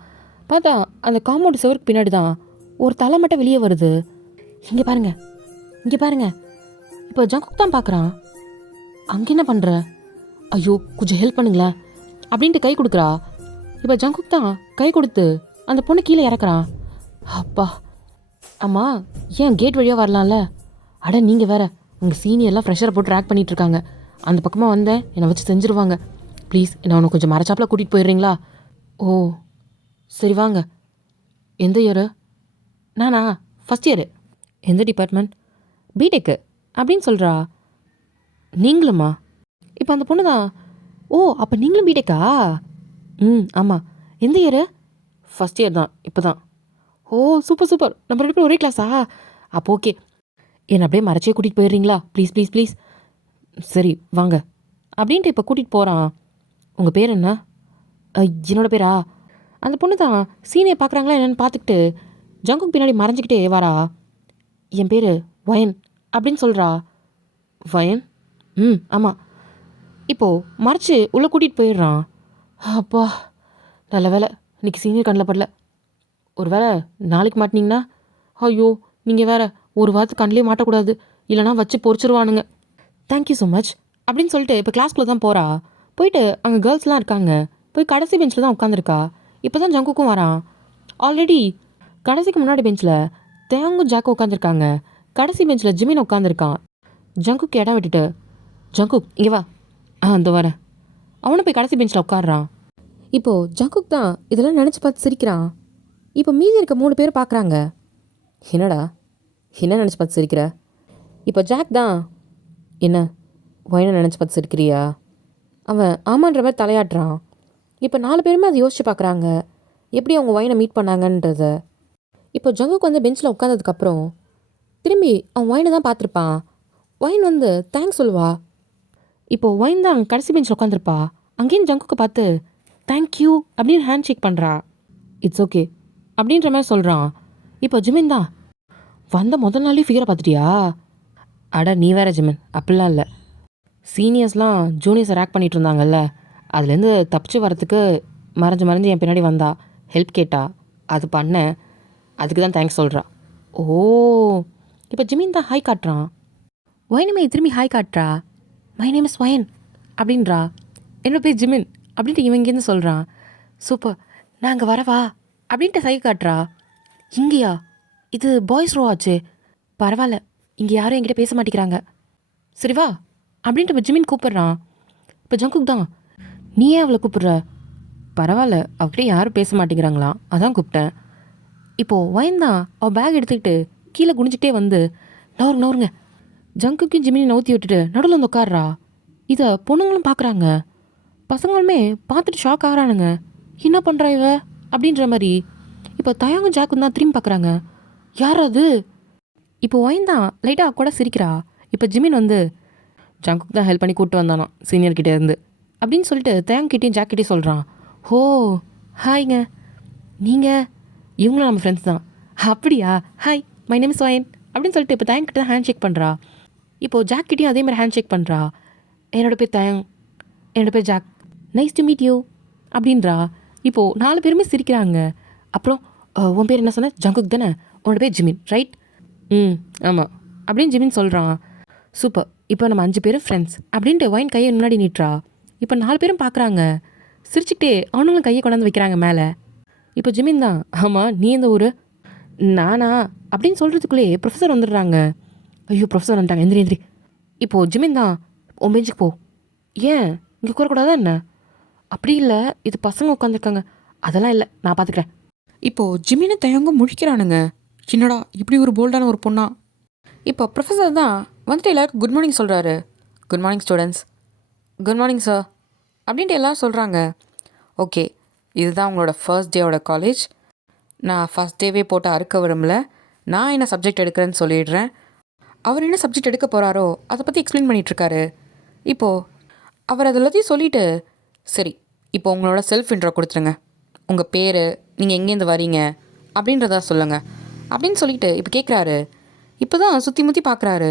பார்த்தா அந்த காம்பவுண்ட் சுவருக்கு பின்னாடி தான் ஒரு தலை மட்டும் வெளியே வருது. இங்கே பாருங்க, இங்கே பாருங்க. இப்போ ஜங்குக் தான் பார்க்குறான். அங்கே என்ன பண்ணுற? ஐயோ கொஞ்சம் ஹெல்ப் பண்ணுங்களேன் அப்படின்ட்டு கை கொடுக்குறா. இப்போ ஜங்குக் தான் கை கொடுத்து அந்த பொண்ணு கீழே இறக்குறான். அப்பா அம்மா, ஏன் கேட் வழியாக வரலாம்ல? அட நீங்கள் வேற, உங்கள் சீனியர்லாம் ஃப்ரெஷரை போட்டு ட்ராக் பண்ணிகிட்ருக்காங்க. அந்த பக்கமாக வந்தேன் என்னை வச்சு செஞ்சுருவாங்க. ப்ளீஸ் என்னை அவனை கொஞ்சம் மரச்சாப்பில் கூட்டிகிட்டு போயிடுறீங்களா? ஓ சரி வாங்க. எந்த இயரு? நானா ஃபஸ்ட் இயரு. எந்த டிபார்ட்மெண்ட்? பிடெக்கு அப்படின்னு சொல்கிறா. நீங்களுமா? இப்போ அந்த பொண்ணு தான், ஓ அப்போ நீங்களும் பிடெக்கா? ஆமாம். எந்த இயரு? ஃபஸ்ட் இயர் தான், இப்போ தான். ஓ சூப்பர் சூப்பர், நம்ம 2 பேரும் ஒரே கிளாஸா? அப்போ ஓகே, என்னை அப்படியே மறைச்சே கூட்டிகிட்டு போயிடுறீங்களா? Please please please. சரி வாங்க அப்படின்ட்டு இப்போ கூட்டிகிட்டு போகிறான். உங்கள் பேர் என்ன? என்னோட பேரா? அந்த பொண்ணு தான் சீனியர் பார்க்குறாங்களா என்னென்னு பார்த்துக்கிட்டு ஜங்குக்கு பின்னாடி மறைஞ்சிக்கிட்டே வாரா. என் பேர் வயன் அப்படின்னு சொல்கிறா. வயன்? ஆமாம். இப்போது மறைச்சி உள்ளே கூட்டிகிட்டு போயிடுறான். அப்பா நல்ல வேலை இன்றைக்கி சீனியர் கண்ணில் படல. ஒரு வேளை நாளைக்கு மாட்டினீங்கன்னா, ஐயோ நீங்கள் வேறு ஒரு வாரத்துக்கு கண்ணிலே மாட்டக்கூடாது, இல்லைனா வச்சு பொறிச்சிருவானுங்க. தேங்க்யூ ஸோ மச் அப்படின்னு சொல்லிட்டு இப்போ கிளாஸ்க்குள்ளே தான் போகிறா. போயிட்டு அங்கே கேர்ள்ஸ்லாம் இருக்காங்க. போய் கடைசி பெஞ்சில் தான் உட்காந்துருக்கா. இப்போ தான் ஜங்குக்கும் வரான். ஆல்ரெடி கடைசிக்கு முன்னாடி பெஞ்சில் தேங்கும் ஜாக்கும் உட்காந்துருக்காங்க. கடைசி பெஞ்சில் ஜிமின் உட்காந்துருக்கான். ஜங்குக்கு இடம் விட்டுட்டு, ஜங்குக் இங்கே வா. அந்த வரேன். அவனை போய் கடைசி பெஞ்சில் உட்காடுறான். இப்போது ஜங்குக் தான் இதெல்லாம் நினச்சி பார்த்து சிரிக்கிறான். இப்போ மீதி இருக்க 3 பேர் பார்க்குறாங்க. என்னடா என்ன நினச்சி பார்த்து சிரிக்கிற? இப்போ ஜாக் தான், என்ன ஒயினை நினச்சி பார்த்து சிரிக்கிறியா? அவன் ஆமான்ற மாதிரி தலையாட்டுறான். இப்போ 4 பேருமே அதை யோசிச்சு பார்க்குறாங்க, எப்படி அவங்க ஒயினை மீட் பண்ணாங்கன்றத. இப்போ ஜங்குக்கு வந்து பெஞ்சில் உட்காந்ததுக்கப்புறம் திரும்பி அவன் ஒயினை தான் பார்த்துருப்பான். ஒயின் வந்து தேங்க்ஸ் சொல்லுவா. இப்போது ஒயின் தான் கடைசி பெஞ்சில் உட்காந்துருப்பா. அங்கேயும் ஜங்குக்கு பார்த்து தேங்க்யூ அப்படின்னு ஹேண்ட் ஷேக் பண்ணுறா. இட்ஸ் ஓகே அப்படின்ற மாதிரி சொல்கிறான். இப்போ ஜிமின் தான், வந்த முதல் நாளே ஃபிகரை பார்த்துட்டியா? அட நீ வேற ஜிமின், அப்படிலாம் இல்லை. சீனியர்ஸ்லாம் ஜூனியர்ஸை ரேக் பண்ணிகிட்டு இருந்தாங்கல்ல, அதுலேருந்து தப்பிச்சு வரத்துக்கு மறைஞ்சு என் பின்னாடி வந்தா, ஹெல்ப் கேட்டா, அது பண்ணேன், அதுக்கு தான் தேங்க்ஸ் சொல்கிறா. ஓ, இப்போ ஜிமின் தான் ஹாய் காட்டுறான். ஒயினுமே திரும்பி ஹாய் காட்டுறா. மை நேம் இஸ் ஒயன் அப்படின்றா. என்னோட பேர் ஜிமின் அப்படின்ட்டு இவன் இங்கேருந்து சொல்கிறான். சூப்பர், நான் அங்கே வரவா அப்படின்ட்டு சை காட்டுறா. இங்கேயா? இது பாய்ஸ் ரோ ஆச்சு. பரவாயில்ல, இங்கே யாரும் என்கிட்ட பேச மாட்டேங்கிறாங்க. சரி வா அப்படின்ட்டு இப்போ ஜிமின் கூப்பிட்றான். இப்போ ஜங்குக் தான், நீ ஏன் அவளை கூப்பிட்ற? பரவாயில்ல, அவகிட்ட யாரும் பேச மாட்டேங்கிறாங்களாம், அதான் கூப்பிட்டேன். இப்போது ஒயின் தான் அவள் பேக் எடுத்துக்கிட்டு கீழே குனிஞ்சிக்கிட்டே வந்து நவருங்க ஜங்குக்கும் ஜிமினி நவுத்தி விட்டுட்டு நடுவில் வந்து உட்காடுறா. இதை பொண்ணுங்களும் பார்க்குறாங்க, பசங்களுமே பார்த்துட்டு ஷாக் ஆகிறானுங்க. என்ன பண்ணுறா இவ அப்படின்ற மாதிரி. இப்போ தயாங்கும் ஜாக்கும் தான் திரும்பி பார்க்குறாங்க, யார் அது? இப்போ ஒயின் தான் லைட்டாக கூட சிரிக்கிறா. இப்போ ஜிமின் வந்து ஜங்குக்கு தான் ஹெல்ப் பண்ணி கூப்பிட்டு வந்தானோ சீனியர்கிட்டே இருந்து அப்படின்னு சொல்லிட்டு தயாங்கிட்டையும் ஜாக்கிட்டையும் சொல்கிறான். ஹோ ஹாய்ங்க, நீங்கள் இவங்களும் நம்ம ஃப்ரெண்ட்ஸ் தான். அப்படியா, hi my name is wine அப்படின்னு சொல்லிட்டு இப்போ தயாங்கிட்ட தான் ஹேண்ட் ஷேக் பண்ணுறா. இப்போது ஜாக்கிட்டையும் அதே மாதிரி ஹேண்ட் ஷேக் பண்ணுறா. என்னோட பேர் தயாங், என்னோட பேர் Jack, nice to meet you அப்படின்றா. இப்போது 4 பேருமே சிரிக்கிறாங்க. அப்புறம் உன் பேர் என்ன சொன்ன? ஜங்குக் தானே? உன்னோட பேர் ஜிமின் ரைட்? ஆமாம் அப்படின்னு ஜிமின் சொல்கிறான். சூப்பர், இப்போ நம்ம 5 பேரும் ஃப்ரெண்ட்ஸ் அப்படின்ட்டு ஒயின் கையை முன்னாடி நீட்டுறா. இப்போ 4 பேரும் பார்க்குறாங்க, சிரிச்சுக்கிட்டே அவனுங்களும் கையை கொண்டாந்து வைக்கிறாங்க மேலே. இப்போ ஜிமின் தான், ஆமாம் நீ எந்த ஊர்? நானா அப்படின்னு சொல்கிறதுக்குள்ளே ப்ரொஃபஸர் வந்துடுறாங்க. ஐயோ ப்ரொஃபஸர் வந்துட்டாங்க, எந்திரி. இப்போது ஜிமின் தான், உன் பெஞ்சுக்கு போ. ஏன் இங்கே கூறக்கூடாதா என்ன? அப்படி இல்லை, இது பசங்க உட்காந்துருக்காங்க. அதெல்லாம் இல்லை, நான் பார்த்துக்கிறேன். இப்போது ஜிமினை தயங்க முழிக்கிறானுங்க, என்னடா இப்படி ஒரு போல்டான ஒரு பொண்ணா. இப்போ ப்ரொஃபஸர் தான் வந்துட்டு எல்லாருக்கும் குட் மார்னிங் சொல்கிறாரு. Good morning students. Good morning sir அப்படின்ட்டு எல்லோரும் சொல்கிறாங்க. ஓகே, இதுதான் உங்களோட ஃபர்ஸ்ட் டேவோட காலேஜ். நான் ஃபஸ்ட் டேவே போட்டு அறுக்க விரும்பல. நான் என்ன சப்ஜெக்ட் எடுக்கிறேன்னு சொல்லிடுறேன். அவர் என்ன சப்ஜெக்ட் எடுக்க போகிறாரோ அதை பற்றி எக்ஸ்பிளைன் பண்ணிகிட்ருக்காரு. இப்போது அவர் அது எல்லாத்தையும் சொல்லிவிட்டு, சரி இப்போ உங்களோட செல்ஃப் இன்ட்ரோ கொடுத்துருங்க. உங்கள் பேர், நீங்கள் எங்கேருந்து வரீங்க அப்படின்றத சொல்லுங்கள் அப்படின்னு சொல்லிட்டு இப்போ கேட்குறாரு. இப்போ தான் சுற்றி முற்றி பார்க்குறாரு.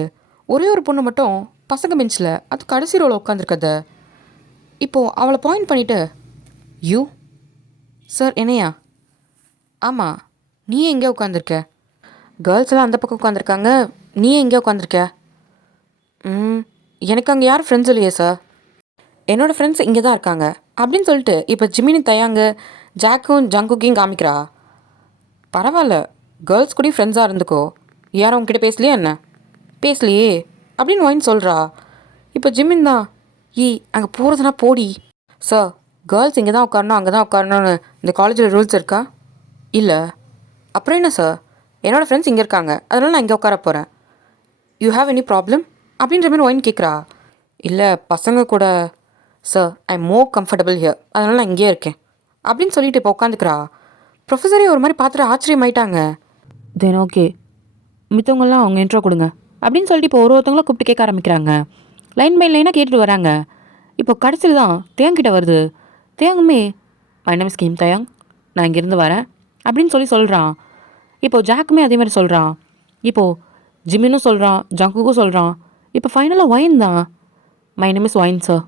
ஒரே ஒரு பொண்ணு மட்டும் பசங்க பெஞ்சில், அது கடைசி ரோவில் உட்காந்துருக்கத. இப்போது அவளை பாயிண்ட் பண்ணிவிட்டு, யூ சார் என்னையா? ஆமாம், நீ எங்கே உட்காந்துருக்க? கேர்ள்ஸ் எல்லாம் அந்த பக்கம் உட்காந்துருக்காங்க, நீ எங்கே உட்காந்துருக்க? எனக்கு அங்கே யாரும் ஃப்ரெண்ட்ஸ் இல்லையே சார். என்னோடய ஃப்ரெண்ட்ஸ் இங்கே தான் இருக்காங்க அப்படின்னு சொல்லிட்டு இப்போ ஜிமினி தயாங்க ஜாக்கும் ஜங்குக்கையும் காமிக்கிறா. பரவாயில்ல, கேர்ள்ஸ் கூட ஃப்ரெண்ட்ஸாக இருந்துக்கோ. யாரும் உங்ககிட்ட பேசலையே என்ன? பேசலையே அப்படின்னு ஒயின் சொல்கிறா. இப்போ ஜிமின் தான், அங்கே போகிறதுனா போடி. சார், கேர்ள்ஸ் இங்கே தான் உட்காரணும், அங்கே தான் உட்காரணும்னு இந்த காலேஜில் ரூல்ஸ் இருக்கா? இல்லை. அப்புறம் என்ன சார், என்னோடய ஃப்ரெண்ட்ஸ் இங்கே இருக்காங்க, அதனால் நான் இங்கே உட்கார போகிறேன். யூ ஹாவ் எனி ப்ராப்ளம் அப்படின்ற மாதிரி ஒயின் கேட்குறா. இல்லை, பசங்க கூட. Sir, I am more comfortable here, அதனால் நான் இங்கேயே இருக்கேன் அப்படின்னு சொல்லிட்டு இப்போ உட்காந்துக்கிறா. ப்ரொஃபஸரே ஒரு மாதிரி பார்த்துட்டு ஆச்சரியமாயிட்டாங்க. தென் ஓகே, மித்தவங்கெல்லாம் அவங்க இன்ட்ரோ கொடுங்க அப்படின்னு சொல்லிட்டு இப்போ ஒருத்தவங்களும் கூப்பிட்டு கேட்க ஆரம்பிக்கிறாங்க. லைன் பை லைனாக கேட்டுட்டு வராங்க. இப்போ கடைசியில் தான் தேங்கிட்ட வருது. தேங்குமே, மை நேம் இஸ் கிம் தயாங், நான் இங்கேருந்து வரேன் அப்படின்னு சொல்கிறான். இப்போது ஜாக்குமே அதே மாதிரி சொல்கிறான். இப்போது ஜிமினும் சொல்கிறான், ஜங்குக்கும் சொல்கிறான். இப்போ ஃபைனலாக ஒயின் தான், my name is wine sir,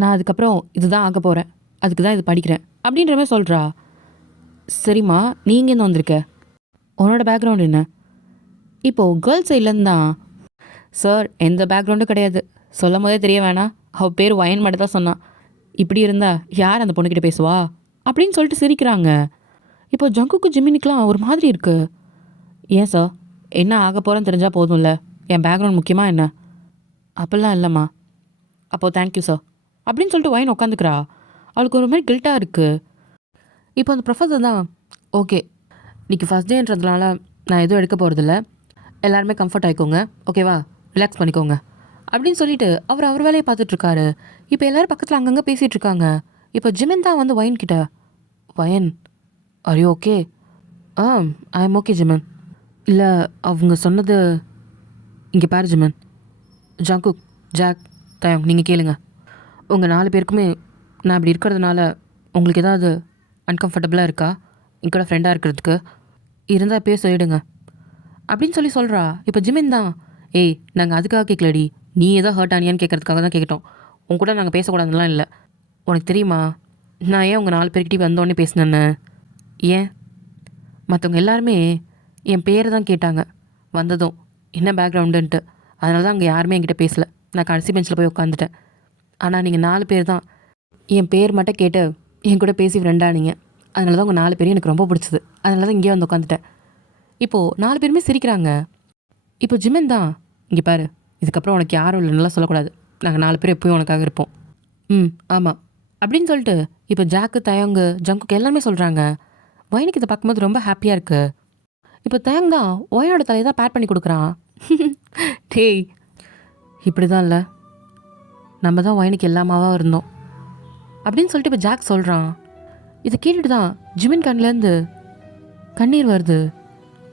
நான் அதுக்கப்புறம் இதுதான் ஆக போகிறேன், அதுக்கு தான் இது படிக்கிறேன் அப்படின்ற மாதிரி சொல்கிறா. சரிம்மா, நீ இங்கேருந்து வந்திருக்க, உன்னோட பேக்ரவுண்ட் என்ன? இப்போது கேர்ள்ஸ் சைட்லேருந்து தான், சார் எந்த பேக்ரவுண்டும் கிடையாது, சொல்லும் போதே தெரிய வேணாம், அவள் பேர் ஒயின் மட்டும் தான் சொன்னான். இப்படி இருந்தா யார் அந்த பொண்ணுக்கிட்ட பேசுவா அப்படின்னு சொல்லிட்டு சிரிக்கிறாங்க. இப்போ ஜங்குக்கு ஜிமினிக்கெலாம் ஒரு மாதிரி இருக்குது. ஏன் சார், என்ன ஆக போகிறேன்னு தெரிஞ்சால் போதும்ல, என் பேக்ரவுண்ட் முக்கியமாக என்ன? அப்படிலாம் இல்லைம்மா. அப்போது தேங்க்யூ சார் அப்படின்னு சொல்லிட்டு ஒயின் உட்காந்துக்கிறா. அவளுக்கு ஒரு மாதிரி கில்ட்டாக இருக்குது. இப்போ அந்த ப்ரொஃபஸர் தான், ஓகே இன்றைக்கி ஃபஸ்ட் டேன்றதுனால நான் எதுவும் எடுக்க போகிறதில்ல. எல்லாருமே கம்ஃபர்ட் ஆகிக்கோங்க, ஓகேவா? ரிலாக்ஸ் பண்ணிக்கோங்க அப்படின்னு சொல்லிட்டு அவர் வேலையை பார்த்துட்ருக்காரு. இப்போ எல்லோரும் பக்கத்தில் அங்கங்கே பேசிகிட்டு இருக்காங்க. இப்போ ஜிமின் தான் வந்து வயன் கிட்ட, Wayne are you okay? Ah I am okay ஜிமன். இல்லை அவங்க சொன்னது இங்கே பாரு ஜிமன், ஜங்குக், ஜாக், தயம், நீங்கள் கேளுங்க. உங்கள் 4 பேருக்குமே நான் இப்படி இருக்கிறதுனால உங்களுக்கு ஏதாவது அன்கம்ஃபர்டபுளாக இருக்கா? என் கூட ஃப்ரெண்டாக இருக்கிறதுக்கு இருந்தால் பேர் சொல்லிடுங்க அப்படின்னு சொல்கிறா. இப்போ ஜிமின் தான், ஏய் நாங்கள் அதுக்காக கேட்கலடி, நீ ஏதோ ஹர்ட் ஆனியான்னு கேட்குறதுக்காக தான் கேட்டோம். உன் கூட நாங்கள் பேசக்கூடாதுலாம் இல்லை. உனக்கு தெரியுமா நான் ஏன் உங்கள் 4 பேர்கிட்டையும் வந்தோடனே பேசினேன்னு? ஏன் மற்றவங்க எல்லாருமே என் பேரை தான் கேட்டாங்க வந்ததும், என்ன பேக்ரவுண்டுன்ட்டு. அதனால தான் அங்கே யாருமே என்கிட்ட பேசலை. நான் கடைசி பெஞ்சில் போய் உட்காந்துட்டேன். ஆனால் நீங்கள் 4 பேர் தான் என் பேர் மட்டும் கேட்டு என் கூட பேசி ஃப்ரெண்டானீங்க. அதனால தான் உங்கள் 4 பேரையும் எனக்கு ரொம்ப பிடிச்சது. அதனால தான் இங்கேயே வந்து உட்காந்துட்டேன். இப்போது 4 பேருமே சிரிக்கிறாங்க. இப்போ ஜிமின் தான், இங்கே பாரு, இதுக்கப்புறம் உனக்கு யாரும் இல்லைன்னா சொல்லக்கூடாது. நாங்கள் 4 பேர் எப்போயும் உனக்காக இருப்போம். ஆமாம் அப்படின்னு சொல்லிட்டு இப்போ ஜாக்கு, தயங்கு, ஜங்குக்கு எல்லாமே சொல்கிறாங்க. வயனுக்கு இதை பார்க்கும்போது ரொம்ப ஹாப்பியாக இருக்குது. இப்போ தயங் தான் ஒயனோட தலையை தான் பேட் பண்ணி கொடுக்குறான். டேய் இப்படி தான் இல்லை, நம்ம தான் ஒயனுக்கு எல்லாமாவாக இருந்தோம் அப்படின்னு சொல்லிட்டு இப்போ ஜாக் சொல்கிறான். இதை கேட்டுட்டு தான் ஜிமின் கண்ணிலேருந்து கண்ணீர் வருது.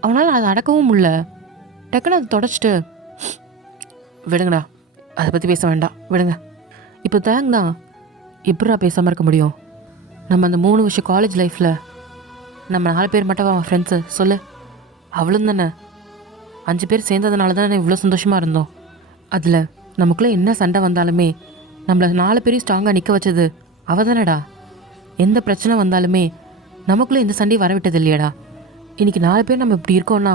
அவனால் அதை அடக்கவும் முடியல. டக்குன்னு அதை தொடச்சிட்டு, விடுங்கடா, அதை பற்றி பேச வேண்டாம், விடுங்க. இப்போ தயங் தான், எப்படா பேசாமல் இருக்க முடியும்? நம்ம அந்த 3 வருஷம் காலேஜ் லைஃப்பில் நம்ம 4 பேர் மட்டும் அவன் ஃப்ரெண்ட்ஸு சொல்லு, அவளும் தானே. 5 பேர் சேர்ந்ததுனால தானே இவ்வளோ சந்தோஷமாக இருந்தோம். அதில் நமக்குள்ளே என்ன சண்டை வந்தாலுமே நம்மளை 4 பேரையும் ஸ்ட்ராங்காக நிற்க வச்சது அவ தானடா. எந்த பிரச்சனை வந்தாலுமே நமக்குள்ளே எந்த சண்டையும் வரவிட்டது இல்லையாடா. இன்றைக்கி 4 பேர் நம்ம இப்படி இருக்கோன்னா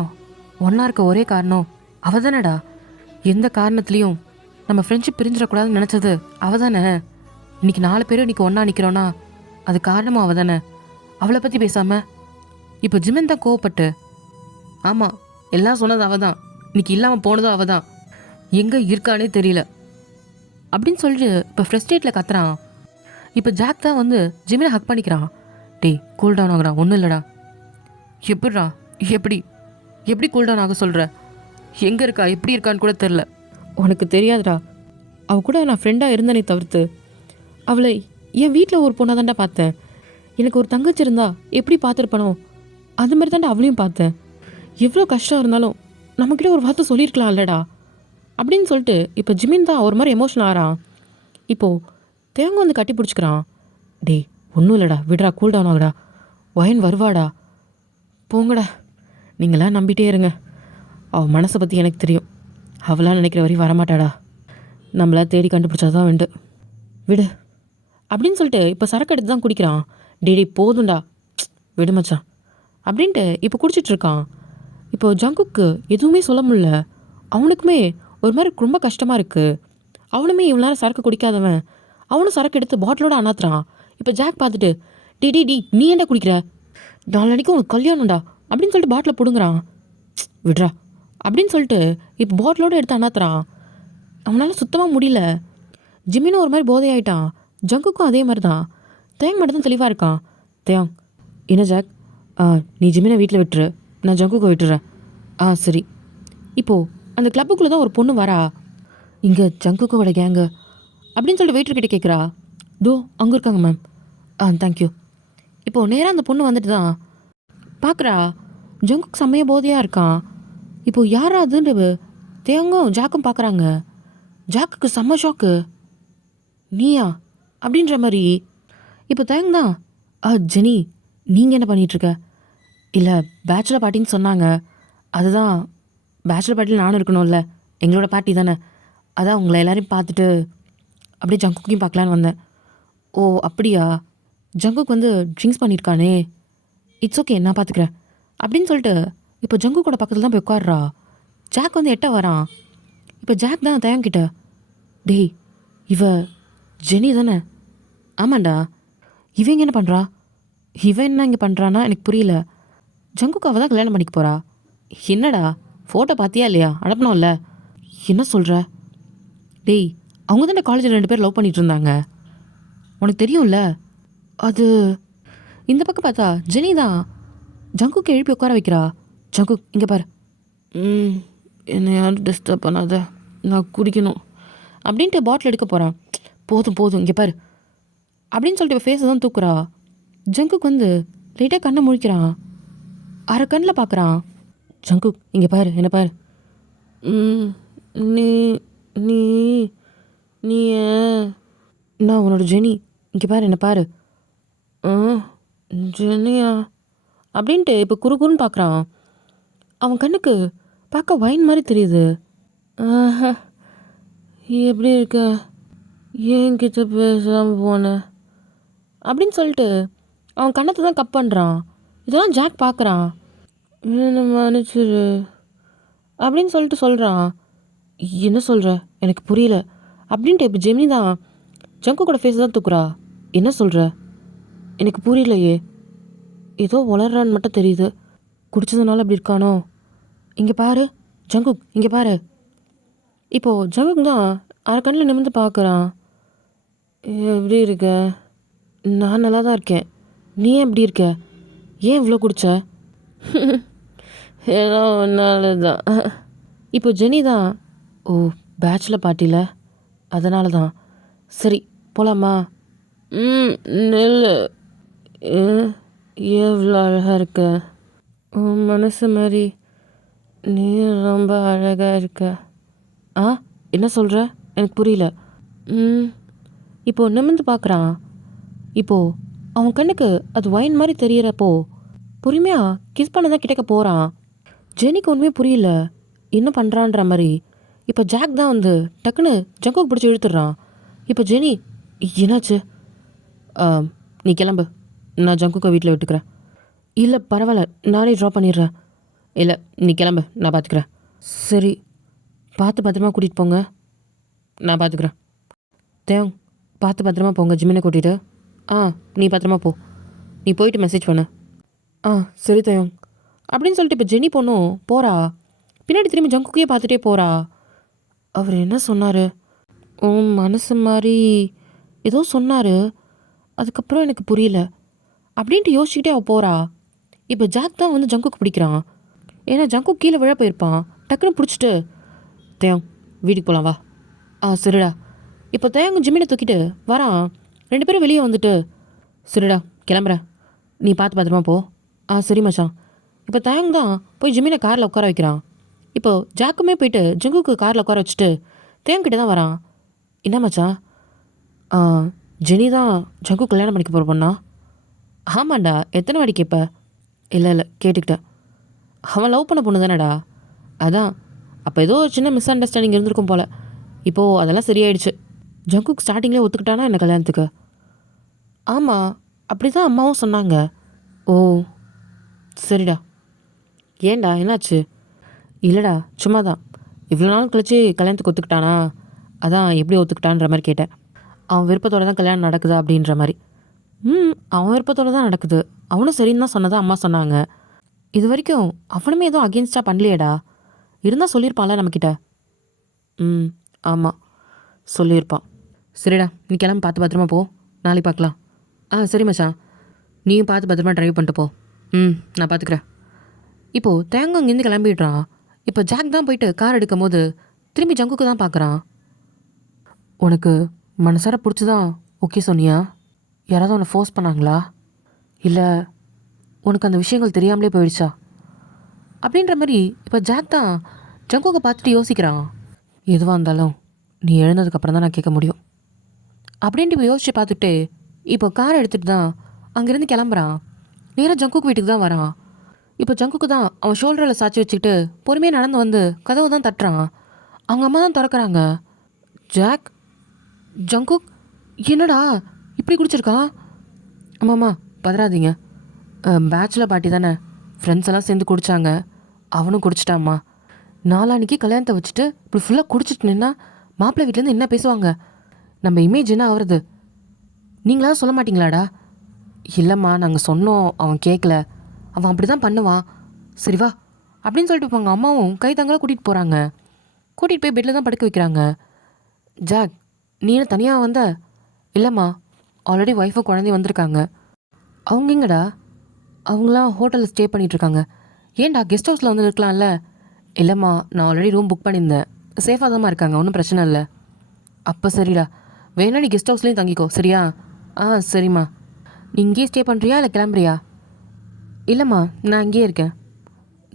ஒன்றா இருக்க ஒரே காரணம் அவ தானடா. எந்த காரணத்துலேயும் நம்ம ஃப்ரெண்ட்ஷிப் பிரிஞ்சிடக்கூடாதுன்னு நினச்சது அவ தானே. இன்றைக்கி 4 பேரும் இன்றைக்கி ஒன்றா நிற்கிறோன்னா அது காரணமும் அவ தானே. அவளை பற்றி பேசாமல் இப்போ ஜிமின் தான் கோவப்பட்டு, ஆமாம் எல்லாம் சொன்னது அவள் தான், இன்றைக்கி இல்லாமல் போனதும் அவள் தான், எங்கே இருக்கானே தெரியல அப்படின்னு சொல்லிட்டு இப்போ ஃப்ரெஸ்ட்ரேட்டில் கத்துறான். இப்போ ஜாக் தான் வந்து ஜிமினை ஹக் பண்ணிக்கிறான். டேய் கூல் டவுன் ஆகுறான், ஒன்றும் இல்லைடா. எப்படிடா, எப்படி எப்படி கூல் டவுன் ஆக சொல்கிற? எங்கே இருக்கா, எப்படி இருக்கான்னு கூட தெரில. உனக்கு தெரியாதுடா, அவள் கூட நான் ஃப்ரெண்டாக இருந்தேனே தவிர்த்து அவளை என் வீட்டில் ஒரு பொண்ணாக தாண்டா பார்த்தேன். எனக்கு ஒரு தங்கச்சி இருந்தா எப்படி பார்த்துருப்பனோ அது மாதிரி தாண்டா அவளையும் பார்த்தேன். எவ்வளோ கஷ்டம் இருந்தாலும் நம்மக்கிட்ட ஒரு வார்த்தை சொல்லியிருக்கலாம் இல்லடா அப்படின்னு சொல்லிட்டு இப்போ ஜிமின் தான் ஒரு மாதிரி எமோஷனல் ஆகிறான். இப்போது தேங்க வந்து கட்டி பிடிச்சிக்கிறான். டேய் ஒன்றும் இல்லைடா, விடுறா, கூல் டவுன் ஆகுடா, வயன் வருவாடா, போங்கடா, நீங்களாம் நம்பிட்டே இருங்க. அவள் மனசை பற்றி எனக்கு தெரியும், அவளாம் நினைக்கிற வரையும் வரமாட்டாடா, நம்மளா தேடி கண்டுபிடிச்சாதான் வேண்டு, விடு அப்படின்னு சொல்லிட்டு இப்போ சரக்கு எடுத்து தான் குடிக்கிறான். டேடி போதும்டா, விடு மச்சான் அப்படின்ட்டு இப்போ குடிச்சிட்ருக்கான். இப்போது ஜங்குக்கு எதுவுமே சொல்ல முடியல. அவனுக்குமே ஒரு மாதிரி ரொம்ப கஷ்டமாக இருக்குது. அவனுமே இவ்வளோ நேரம் சரக்கு குடிக்காதவன் அவனும் சரக்கு எடுத்து பாட்டிலோட அண்ணாத்துறான். இப்போ ஜாக் பார்த்துட்டு, டி நீ ஏன்டா குடிக்கிற, நாளைக்கு உனக்கு கல்யாணம்டா அப்படின்னு சொல்லிட்டு பாட்டிலை பிடுங்குறான். விடுறா அப்படின்னு சொல்லிட்டு இப்போ பாட்டிலோடு எடுத்து அண்ணாத்துறான். அவனால் சுத்தமாக முடியல. ஜிம்மினும் ஒரு மாதிரி போதையாயிட்டான். ஜங்குக்கும் அதே மாதிரி தான். தேங் மட்டும் தான் தெளிவாக இருக்கான். தேங் என்ன ஜாக், நீ ஜிம்மினை வீட்டில் விட்டுரு, நான் ஜங்குக்கு விட்டுறேன். சரி. இப்போது அந்த கிளப்புக்குள்ளே தான் ஒரு பொண்ணு வரா. இங்கே ஜங்குக்கோட கேங்கு அப்படின்னு சொல்லிட்டு வெயிட்டர்கிட்ட கேட்குறா. தோ அங்கே இருக்காங்க மேம். தேங்க்யூ. இப்போது நேராக அந்த பொண்ணு வந்துட்டு தான் பார்க்குறா. ஜங்குக்கு செம்மையாக போதையாக இருக்கான். இப்போது யாரா அதுன்னு தேங்கும் ஜாக்கும் பார்க்குறாங்க. ஜாக்குக்கு செம்ம ஷாக்கு. நீயா அப்படின்ற மாதிரி. இப்போ தேங் தான், ஜெனி நீங்கள் என்ன பண்ணிகிட்ருக்க? இல்லை பேச்சுலர் பார்ட்டின்னு சொன்னாங்க, அதுதான். பேச்சுலர் பார்ட்டியில் நானும் இருக்கணும்ல, எங்களோட பார்ட்டி தானே, அதான் உங்களை எல்லோரையும் பார்த்துட்டு அப்படியே ஜங்குக்கையும் பார்க்கலான்னு வந்தேன். ஓ அப்படியா, ஜங்குக் வந்து ட்ரிங்க்ஸ் பண்ணியிருக்கானே, இட்ஸ் ஓகே நான் பார்த்துக்கிறேன் அப்படின்னு சொல்லிட்டு இப்போ ஜங்குக்கோட பக்கத்தில் தான் போய் உட்காடுறா. ஜாக் வந்து எட்ட வரான். இப்போ ஜாக் தான் தயங்கிட்ட, டேய் இவ ஜெனி தானே? ஆமாண்டா. இவங்க என்ன பண்ணுறா? இவன் என்ன இங்கே பண்ணுறான்னா எனக்கு புரியல. ஜங்குக்கு அவள் தான் கல்யாணம் பண்ணிக்க போகிறா. என்னடா ஃபோட்டோ பார்த்தியா இல்லையா? அனுப்பணும்ல. என்ன சொல்கிற? டேய் அவங்க தானே காலேஜில் 2 பேர் லவ் பண்ணிகிட்டு இருந்தாங்க, உனக்கு தெரியும்ல. அது இந்த பக்கம் பார்த்தா ஜெனி தான் ஜங்குக்கு எழுப்பி உட்கார வைக்கிறா. ஜங்குக் இங்கே பாரு. என்னை யாரும் டிஸ்டர்ப் பண்ணாத, நான் குடிக்கணும் அப்படின்ட்டு பாட்டில் எடுக்க போகிறான். போதும் போதும் இங்கே பாரு அப்படின்னு சொல்லிட்டு இப்போ ஃபேஸை தான் தூக்குறா. ஜங்குக் வந்து லைட்டாக கண்ணை முழிக்கிறான். அரை கண்ணில் பார்க்குறான். ஜங்குக் இங்கே பாரு, என்ன பாரு. நீ நீ நீ நான் உன்னோட ஜெனி. இங்கே பாரு, என்ன பாரு. ஜெனியா அப்படின்ட்டு இப்போ குறுகுறுன்னு பார்க்குறான். அவன் கண்ணுக்கு பார்க்க வைன் மாதிரி தெரியுது. எப்படி இருக்க, என்கிட்ட பேசாமல் போன அப்படின்னு சொல்லிட்டு அவன் கண்ணத்தை தான் கப் பண்ணுறான். இதெல்லாம் ஜாக் பார்க்குறான். என்ன மன்னிச்சிரு அப்படின்னு சொல்லிட்டு சொல்கிறான். என்ன சொல்கிற, எனக்கு புரியல அப்படின்ட்டு இப்போ ஜெமினி தான் ஜங்கு கூட ஃபேஸ் தான் தூக்குறா. என்ன சொல்கிற, எனக்கு புரியலையே, ஏதோ வளர்றான்னு மட்டும் தெரியுது. குடிச்சதுனால அப்படி இருக்கானோ. இங்கே பாரு ஜங்குக், இங்கே பாரு. இப்போது ஜங்குக் தான் அரை கண்ணில் நிமிர்ந்து பார்க்குறான். எப்படி இருக்க, நான் நல்லா தான் இருக்கேன், நீ எப்படி இருக்க, ஏன் இவ்வளோ குடிச்ச? ஏதோ ஒன்றால தான். இப்போ ஜெனி தான். ஓ, பேச்சுலர் பார்ட்டியில், அதனால தான். சரி போகலாமா? நெல் எவ்வளோ அழகாக இருக்க, உன் மனசு மாதிரி நீ ரொம்ப அழகாக இருக்க. என்ன சொல்கிற, எனக்கு புரியல. இப்போது நிமிர்ந்து பார்க்குறான். இப்போது அவன் கண்ணுக்கு அது வைன் மாதிரி தெரியறப்போ பொறுமையாக கிஸ் பண்ண தான் கிட்டக்க போகிறான். ஜெனிக்கு ஒன்றுமே புரியல என்ன பண்ணுறான்ற மாதிரி. இப்போ ஜாக் தான் வந்து டக்குன்னு ஜங்குக்கு பிடிச்சி இழுத்துடுறான். இப்போ ஜெனி, என்னாச்சு? நீ கிளம்பு, நான் ஜங்குக்கை வீட்டில் விட்டுக்கிறேன். இல்லை பரவாயில்ல, நானே ட்ராப் பண்ணிடுறேன். இல்லை நீ கிளம்பு, நான் பார்த்துக்கிறேன். சரி, பார்த்து பத்திரமா கூட்டிகிட்டு போங்க, நான் பார்த்துக்கிறேன். தேவ், பார்த்து பத்திரமா போங்க, ஜிம்மினை கூட்டிகிட்டு. நீ பத்திரமா போ, நீ போயிட்டு மெசேஜ் பண்ணு. சரி தேவ் அப்படின்னு சொல்லிட்டு இப்போ ஜெனி பொண்ணும் போகிறா. பின்னாடி திரும்பி ஜங்குக்கையே பார்த்துட்டே போகிறா. அவர் என்ன சொன்னார்? உன் மனசு மாதிரி ஏதோ சொன்னார், அதுக்கப்புறம் எனக்கு புரியல அப்படின்ட்டு யோசிச்சுக்கிட்டே அவள் போகிறா. இப்போ ஜாக் தான் வந்து ஜங்குக்கு பிடிக்கிறான். ஏன்னா ஜங்கு கீழே விழ போயிருப்பான். டக்குன்னு பிடிச்சிட்டு, தேவ் வீட்டுக்கு போகலாம் வா. சரிடா. இப்போ தேவங்க ஜிம்மினை தூக்கிட்டு வரான். 2 பேரும் வெளியே வந்துட்டு, சரிடா கிளம்புறேன், நீ பார்த்து பத்திரமா போ. சரி மச்சான். இப்போ தேங் தான் போய் ஜிம்மினை காரில் உட்கார வைக்கிறான். இப்போது ஜாக்குமே போயிட்டு ஜங்குக்கு காரில் உட்கார வச்சுட்டு தேங்கிட்ட தான் வரான். என்ன மச்சான், ஜெனி தான் ஜங்கு கல்யாணம் பண்ணிக்க போகிற பொண்ணா? ஆமாண்டா, எத்தனை வாடி கேட்ப? இல்லை கேட்டுக்கிட்டேன். அவன் லவ் பண்ண பொண்ணு தானேடா. அதான், அப்போ ஏதோ ஒரு சின்ன மிஸ் அண்டர்ஸ்டாண்டிங் இருந்திருக்கும் போல். இப்போது அதெல்லாம் சரியாயிடுச்சு. ஜங்குக்கு ஸ்டார்டிங்லேயே ஒத்துக்கிட்டானா என்ன கல்யாணத்துக்கு? ஆமாம், அப்படி தான் அம்மாவும் சொன்னாங்க. ஓ சரிடா. ஏன்டா என்னாச்சு? இல்லைடா சும்மா தான், இவ்வளோ நாள் கழிச்சு கல்யாணத்துக்கு ஒத்துக்கிட்டானா, அதான் எப்படி ஒத்துக்கிட்டான்ற மாதிரி கேட்டேன். அவன் விருப்பத்தோடு தான் கல்யாணம் நடக்குதா அப்படின்ற மாதிரி. அவன் விருப்பத்தோடு தான் நடக்குது, அவனும் சரின்னு தான் சொன்னதா அம்மா சொன்னாங்க. இது வரைக்கும் அவனுமே எதுவும் அகெயின்ஸ்டாக பண்ணலையேடா. இருந்தால் சொல்லியிருப்பான்ல நம்மக்கிட்ட. ஆமாம் சொல்லியிருப்பான். சரிடா, நீ கிளம்பு, பார்த்து பத்திரமா போ, நாளைக்கு பார்க்கலாம். சரி மச்சான், நீயும் பார்த்து பத்திரமா ட்ரைவ் பண்ணிட்டு போ. நான் பார்த்துக்கிறேன். இப்போது தேங்க அங்கேருந்து கிளம்பிடுறான். இப்போ ஜாக் தான் போயிட்டு கார் எடுக்கும் போது திரும்பி ஜங்குக்கு தான் பார்க்குறான். உனக்கு மனசார பிடிச்சதான் ஓகே சொன்னியா? யாராவது உன்னை ஃபோர்ஸ் பண்ணாங்களா, இல்லை உனக்கு அந்த விஷயங்கள் தெரியாமலே போயிடுச்சா அப்படின்ற மாதிரி இப்போ ஜாக் தான் ஜங்குக்கு பார்த்துட்டு யோசிக்கிறான். எதுவாக இருந்தாலும் நீ எழுந்ததுக்கப்புறம் தான் நான் கேட்க முடியும் அப்படின்ட்டு இப்போ யோசிச்சு பார்த்துட்டு இப்போ காரை எடுத்துகிட்டு தான் அங்கேருந்து கிளம்புறான். நேராக ஜங்குக்கு வீட்டுக்கு தான் வரான். இப்போ ஜங்குக்கு தான் அவன் ஷோல்டரில் சாய்ச்சி வச்சுக்கிட்டு பொறுமையாக நடந்து வந்து கதவை தான் தட்டுறான். அவங்க அம்மா தான் திறக்கிறாங்க. ஜாக், ஜங்குக் என்னடா இப்படி குடிச்சிருக்கான்? ஆமாம்மா பதறாதீங்க, பேச்சுலர் பார்ட்டி தானே, ஃப்ரெண்ட்ஸ் எல்லாம் சேர்ந்து குடித்தாங்க, அவனும் குடிச்சிட்டாம்மா. நாளான்னைக்கு கல்யாணத்தை வச்சுட்டு இப்படி ஃபுல்லாக குடிச்சிட்டு நின்னா மாப்பிள்ளை வீட்டிலேருந்து என்ன பேசுவாங்க, நம்ம இமேஜ் என்ன ஆகுறது, நீங்களாவது சொல்ல மாட்டிங்களாடா? இல்லைம்மா நாங்கள் சொன்னோம், அவன் கேட்கல, அவன் அப்படி தான் பண்ணுவான், சரி வா அப்படின்னு சொல்லிட்டு போங்க. அம்மாவும் கை தங்களாக கூட்டிகிட்டு போகிறாங்க. கூட்டிகிட்டு போய் பெட்டில் தான் படுக்க வைக்கிறாங்க. ஜாக், நீ என்ன தனியாக வந்த? இல்லைம்மா, ஆல்ரெடி ஒய்ஃபை குழந்தை வந்திருக்காங்க. அவங்க எங்கடா? அவங்களாம் ஹோட்டலில் ஸ்டே பண்ணிகிட்ருக்காங்க. ஏன்டா கெஸ்ட் ஹவுஸில் வந்து இருக்கலாம்ல? இல்லைம்மா, நான் ஆல்ரெடி ரூம் புக் பண்ணியிருந்தேன். சேஃபாக தான்மா இருக்காங்க, ஒன்றும் பிரச்சனை இல்லை. அப்போ சரிடா, வேணா நீ கெஸ்ட் ஹவுஸ்லேயும் தங்கிக்கோ, சரியா? சரிம்மா. நீ இங்கேயே ஸ்டே பண்ணுறியா இல்லை கிளம்புறியா? இல்லைம்மா, நான் இங்கேயே இருக்கேன்.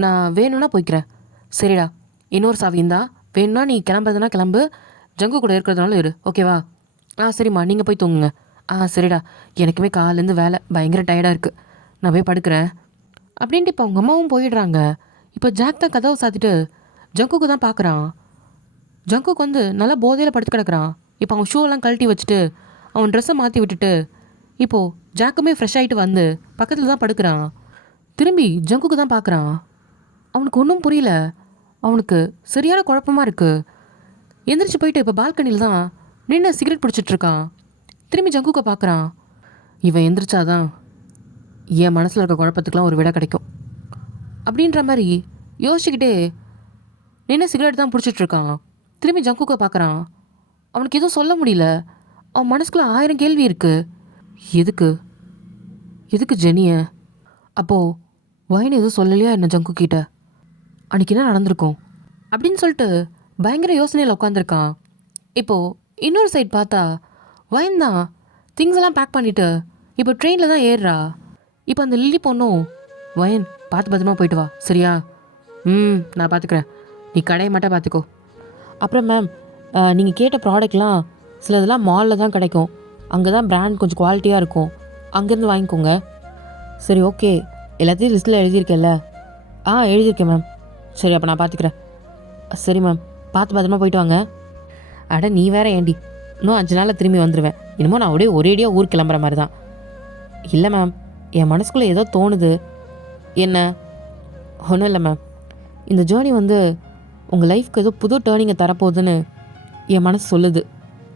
நான் வேணும்னா போய்க்கிறேன். சரிடா, இன்னொரு சாவியுந்தா, வேணும்னா நீ கிளம்புறதுனா கிளம்பு, ஜங்கு கூட இருக்கிறதுனால இரு, ஓகேவா? சரிம்மா, நீங்கள் போய் தூங்குங்க. சரிடா, எனக்குமே காலேருந்து வேலை பயங்கர டயர்டாக இருக்குது, நான் போய் படுக்கிறேன் அப்படின்ட்டு இப்போ அவங்க அம்மாவும் போயிடுறாங்க. இப்போ ஜாக் தான் கதவை சாத்திட்டு ஜங்குக்கு தான் பார்க்குறான். ஜங்குக்கு வந்து நல்லா போதையில் படுத்து கிடக்குறான். இப்போ அவன் ஷூவெல்லாம் கழட்டி வச்சுட்டு அவன் ட்ரெஸ்ஸை மாற்றி விட்டுட்டு இப்போது ஜாக்குமே ஃப்ரெஷ் ஆகிட்டு வந்து பக்கத்தில் தான் படுக்கிறான். திரும்பி ஜங்குக்கு தான் பார்க்குறான். அவனுக்கு ஒன்றும் புரியல. அவனுக்கு சரியான குழப்பமாக இருக்குது. எந்திரிச்சு போயிட்டு இப்போ பால்கனியில் தான் நின்று சிகரெட் பிடிச்சிட்ருக்கான். திரும்பி ஜங்குக்கை பார்க்குறான். இவன் எந்திரிச்சாதான் என் மனசில் இருக்க குழப்பத்துக்கெலாம் ஒரு விடை கிடைக்கும் அப்படின்ற மாதிரி யோசிச்சுக்கிட்டே நின்று சிகரெட் தான் பிடிச்சிட்ருக்கான். திரும்பி ஜங்குக்கை பார்க்குறான். அவனுக்கு எதுவும் சொல்ல முடியல. அவன் மனசுக்குள்ள 1000 கேள்வி இருக்குது. எதுக்கு ஜெனிய? அப்போது வயன் எதுவும் சொல்லலையா என்ன ஜங்கு கிட்ட? அன்றைக்கி என்ன நடந்திருக்கும் அப்படின்னு சொல்லிட்டு பயங்கர யோசனையில் உட்காந்துருக்கான். இப்போது இன்னொரு சைட் பார்த்தா வயன் தான் திங்ஸ் எல்லாம் பேக் பண்ணிவிட்டு இப்போ ட்ரெயினில் தான் ஏறுறா. இப்போ அந்த லில்லி பொண்ணும், வயன் பார்த்து பத்திரமா போயிட்டு வா, சரியா? நான் பார்த்துக்கிறேன், நீ கடையை மட்டும் பார்த்துக்கோ. அப்புறம் மேம், நீங்கள் கேட்ட ப்ராடக்ட்லாம் சிலதெல்லாம் மாலில் தான் கிடைக்கும், அங்கே தான் பிராண்ட் கொஞ்சம் குவாலிட்டியாக இருக்கும், அங்கேருந்து வாங்கிக்கோங்க. சரி, ஓகே. எல்லாத்தையும் லிஸ்ட்டில் எழுதியிருக்கேல்ல? எழுதியிருக்கேன் மேம். சரி, அப்போ நான் பார்த்துக்கிறேன். சரி மேம், பார்த்து பத்திரமா போயிட்டு வாங்க. அட நீ வேற ஏண்டி, இன்னும் 5 நாளில் திரும்பி வந்துடுவேன். இன்னமும் நான் அப்படியே ஒரேடியாக ஊர் கிளம்புற மாதிரி தான். இல்லை மேம், என் மனசுக்குள்ளே ஏதோ தோணுது. என்ன? ஒன்றும் இல்லை மேம், இந்த ஜேர்னி வந்து உங்கள் லைஃப்க்கு ஏதோ புது டேர்னிங்கை தரப்போகுதுன்னு என் மனசு சொல்லுது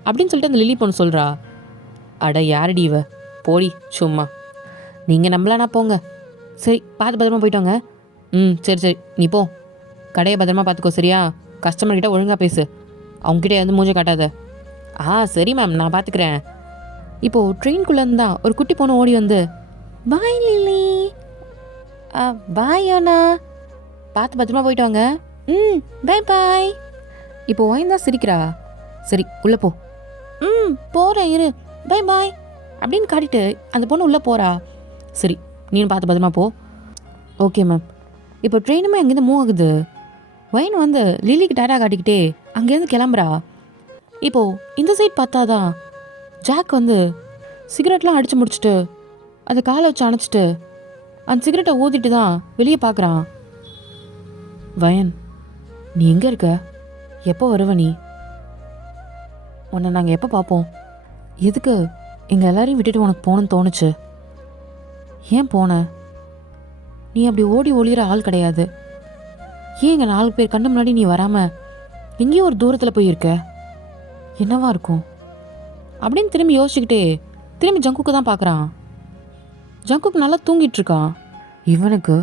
அப்படின்னு சொல்லிட்டு அந்த லில்லி பொண்ணு சொல்கிறா. அட யாரடி இவ, போடி சும்மா. நீங்கள் நம்பலானா போங்க. சரி, பார்த்து பத்திரமா போயிட்டோங்க. சரி, நீ போ, கடையை பத்திரமா பார்த்துக்கோ, சரியா? கஸ்டமர்கிட்ட ஒழுங்காக பேசு, அவங்ககிட்ட வந்து மூஞ்சை காட்டாத. சரி மேம், நான் பார்த்துக்கிறேன். இப்போது ட்ரெயின்குள்ளேருந்து தான் ஒரு குட்டி பொண்ணு ஓடி வந்து, பாய் லில்லி. பாய் யோனா, பார்த்து பத்திரமா போயிட்டு வாங்க. பாய் பாய். இப்போ வயன் தான் சிரிக்கிறா. சரி, உள்ளே போ. போகிறேன் இரு, பாய் பாய் அப்படின்னு காட்டிட்டு அந்த பொண்ணு உள்ளே போகிறா. சரி, நீனும் பார்த்து பத்திரமா போ. Okay ma'am. இப்போ ட்ரெயினுமே அங்கேருந்து மூவ் ஆகுது. வயன் வந்து லில்லிக்கு டேட்டா காட்டிக்கிட்டே அங்கேருந்து கிளம்புறா. இப்போது இந்த சைட் பார்த்தாதான் ஜாக் வந்து சிகரெட்லாம் அடித்து முடிச்சுட்டு அதை காலை வச்சு அணைச்சிட்டு அந்த சிகரெட்டை ஊதிட்டு தான் வெளியே பார்க்குறான். வயன், நீ எங்கே இருக்க? எப்போ வருவ நீ? உன்னை நாங்கள் எப்போ பார்ப்போம்? எதுக்கு எங்கள் எல்லாரையும் விட்டுட்டு உனக்கு போகணுன்னு தோணுச்சு? ஏன் போன? நீ அப்படி ஓடி ஒளிகிற ஆள் கிடையாது. ஏன் எங்கள் 4 பேர் கண்ணு முன்னாடி நீ வராமல் எங்கேயோ ஒரு தூரத்தில் போயிருக்க? என்னவா இருக்கும் அப்படின்னு திரும்பி யோசிச்சுக்கிட்டே திரும்பி ஜங்குக்கு தான் பார்க்குறான். ஜங்குக்கு நல்லா தூங்கிட்டு இருக்கான். இவனுக்கு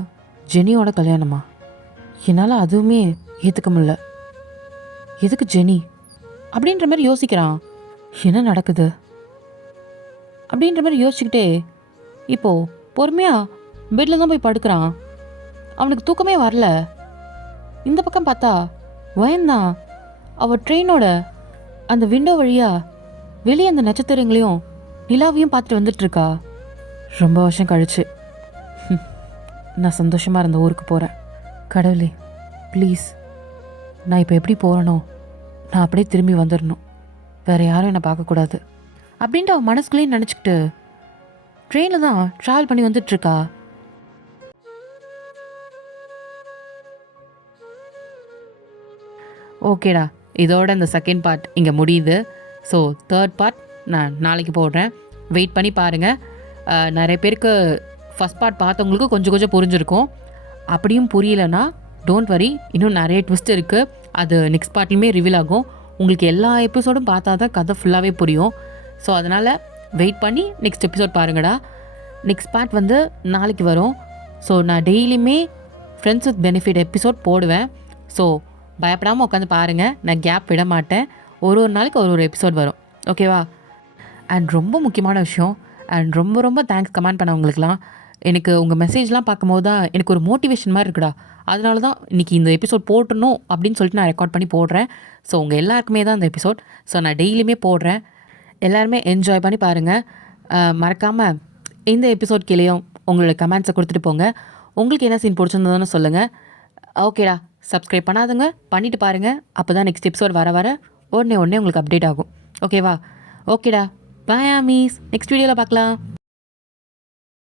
ஜெனியோட கல்யாணமா? என்னால் அதுவுமே ஏற்றுக்க முடியல. எதுக்கு ஜெனி அப்படின்ற மாதிரி யோசிக்கிறான். என்ன நடக்குது அப்படின்ற மாதிரி யோசிச்சுக்கிட்டே இப்போது பொறுமையாக பெட்டில் தான் போய் படுக்கிறான். அவனுக்கு தூக்கமே வரல. இந்த பக்கம் பார்த்தா வயன்தான் அவள் ட்ரெயினோட அந்த விண்டோ வழியாக வெளியே அந்த நட்சத்திரங்களையும் நிலாவையும் பார்த்துட்டு வந்துட்டுருக்கா. ரொம்ப வருஷம் கழிச்சு நான் சந்தோஷமாக இருந்த ஊருக்கு போகிறேன். கடவுளே ப்ளீஸ், நான் இப்போ எப்படி போகிறேனோ நான் அப்படியே திரும்பி வந்துடணும், வேறு யாரும் என்னை பார்க்கக்கூடாது அப்படின்ட்டு அவன் மனசுக்குள்ளேயும் நினச்சிக்கிட்டு ட்ரெயினில் தான் ட்ராவல் பண்ணி வந்துட்டுருக்கா. ஓகேடா, இதோட இந்த செகண்ட் பார்ட் இங்கே முடியுது. ஸோ தேர்ட் பார்ட் நான் நாளைக்கு போடுறேன், வெயிட் பண்ணி பாருங்கள். நிறைய பேருக்கு ஃபஸ்ட் பார்ட் பார்த்தவங்களுக்கு கொஞ்சம் கொஞ்சம் புரிஞ்சிருக்கும். அப்படியும் புரியலைன்னா டோன்ட் வரி, இன்னும் நிறைய ட்விஸ்ட் இருக்குது, அது நெக்ஸ்ட் பார்ட்லையுமே ரிவீல் ஆகும். உங்களுக்கு எல்லா எபிசோடும் பார்த்தா தான் கதை ஃபுல்லாகவே புரியும். ஸோ அதனால் வெயிட் பண்ணி நெக்ஸ்ட் எபிசோட் பாருங்கடா. நெக்ஸ்ட் பார்ட் வந்து நாளைக்கு வரும். ஸோ நான் டெய்லியுமே ஃப்ரெண்ட்ஸ் வித் பெனிஃபிட் எபிசோட் போடுவேன். ஸோ பயப்படாமல் உட்காந்து பாருங்கள், நான் கேப் விட மாட்டேன். ஒரு நாளைக்கு ஒரு எபிசோட் வரும், ஓகேவா? அண்ட் ரொம்ப முக்கியமான விஷயம், அண்ட் ரொம்ப ரொம்ப தேங்க்ஸ் கமெண்ட் பண்ணவங்களுக்குலாம். எனக்கு உங்கள் மெசேஜ்லாம் பார்க்கும்போது தான் எனக்கு ஒரு மோட்டிவேஷன் மாதிரி இருக்குடா. அதனால தான் இன்றைக்கி இந்த எபிசோட் போட்டணும் அப்படின்னு சொல்லிட்டு நான் ரெக்கார்ட் பண்ணி போடுறேன். ஸோ உங்கள் எல்லாருக்குமே தான் இந்த எபிசோட். ஸோ நான் டெய்லியுமே போடுறேன். எல்லாருமே என்ஜாய் பண்ணி பாருங்கள். மறக்காமல் இந்த எபிசோட் கீழேயும் உங்களோட கமெண்ட்ஸை கொடுத்துட்டு போங்க. உங்களுக்கு என்ன சீன் பிடிச்சிருந்ததுன்னு சொல்லுங்கள். ஓகேடா, சப்ஸ்கிரைப் பண்ணாதுங்க, பண்ணிவிட்டு பாருங்கள். அப்போ தான் நெக்ஸ்ட் எபிசோட் வர வர உடனே உங்களுக்கு அப்டேட் ஆகும். ஓகேவா? ஓகேடா, பாய் ஆமீஸ். நெக்ஸ்ட் வீடியோவில் பார்க்கலாம்.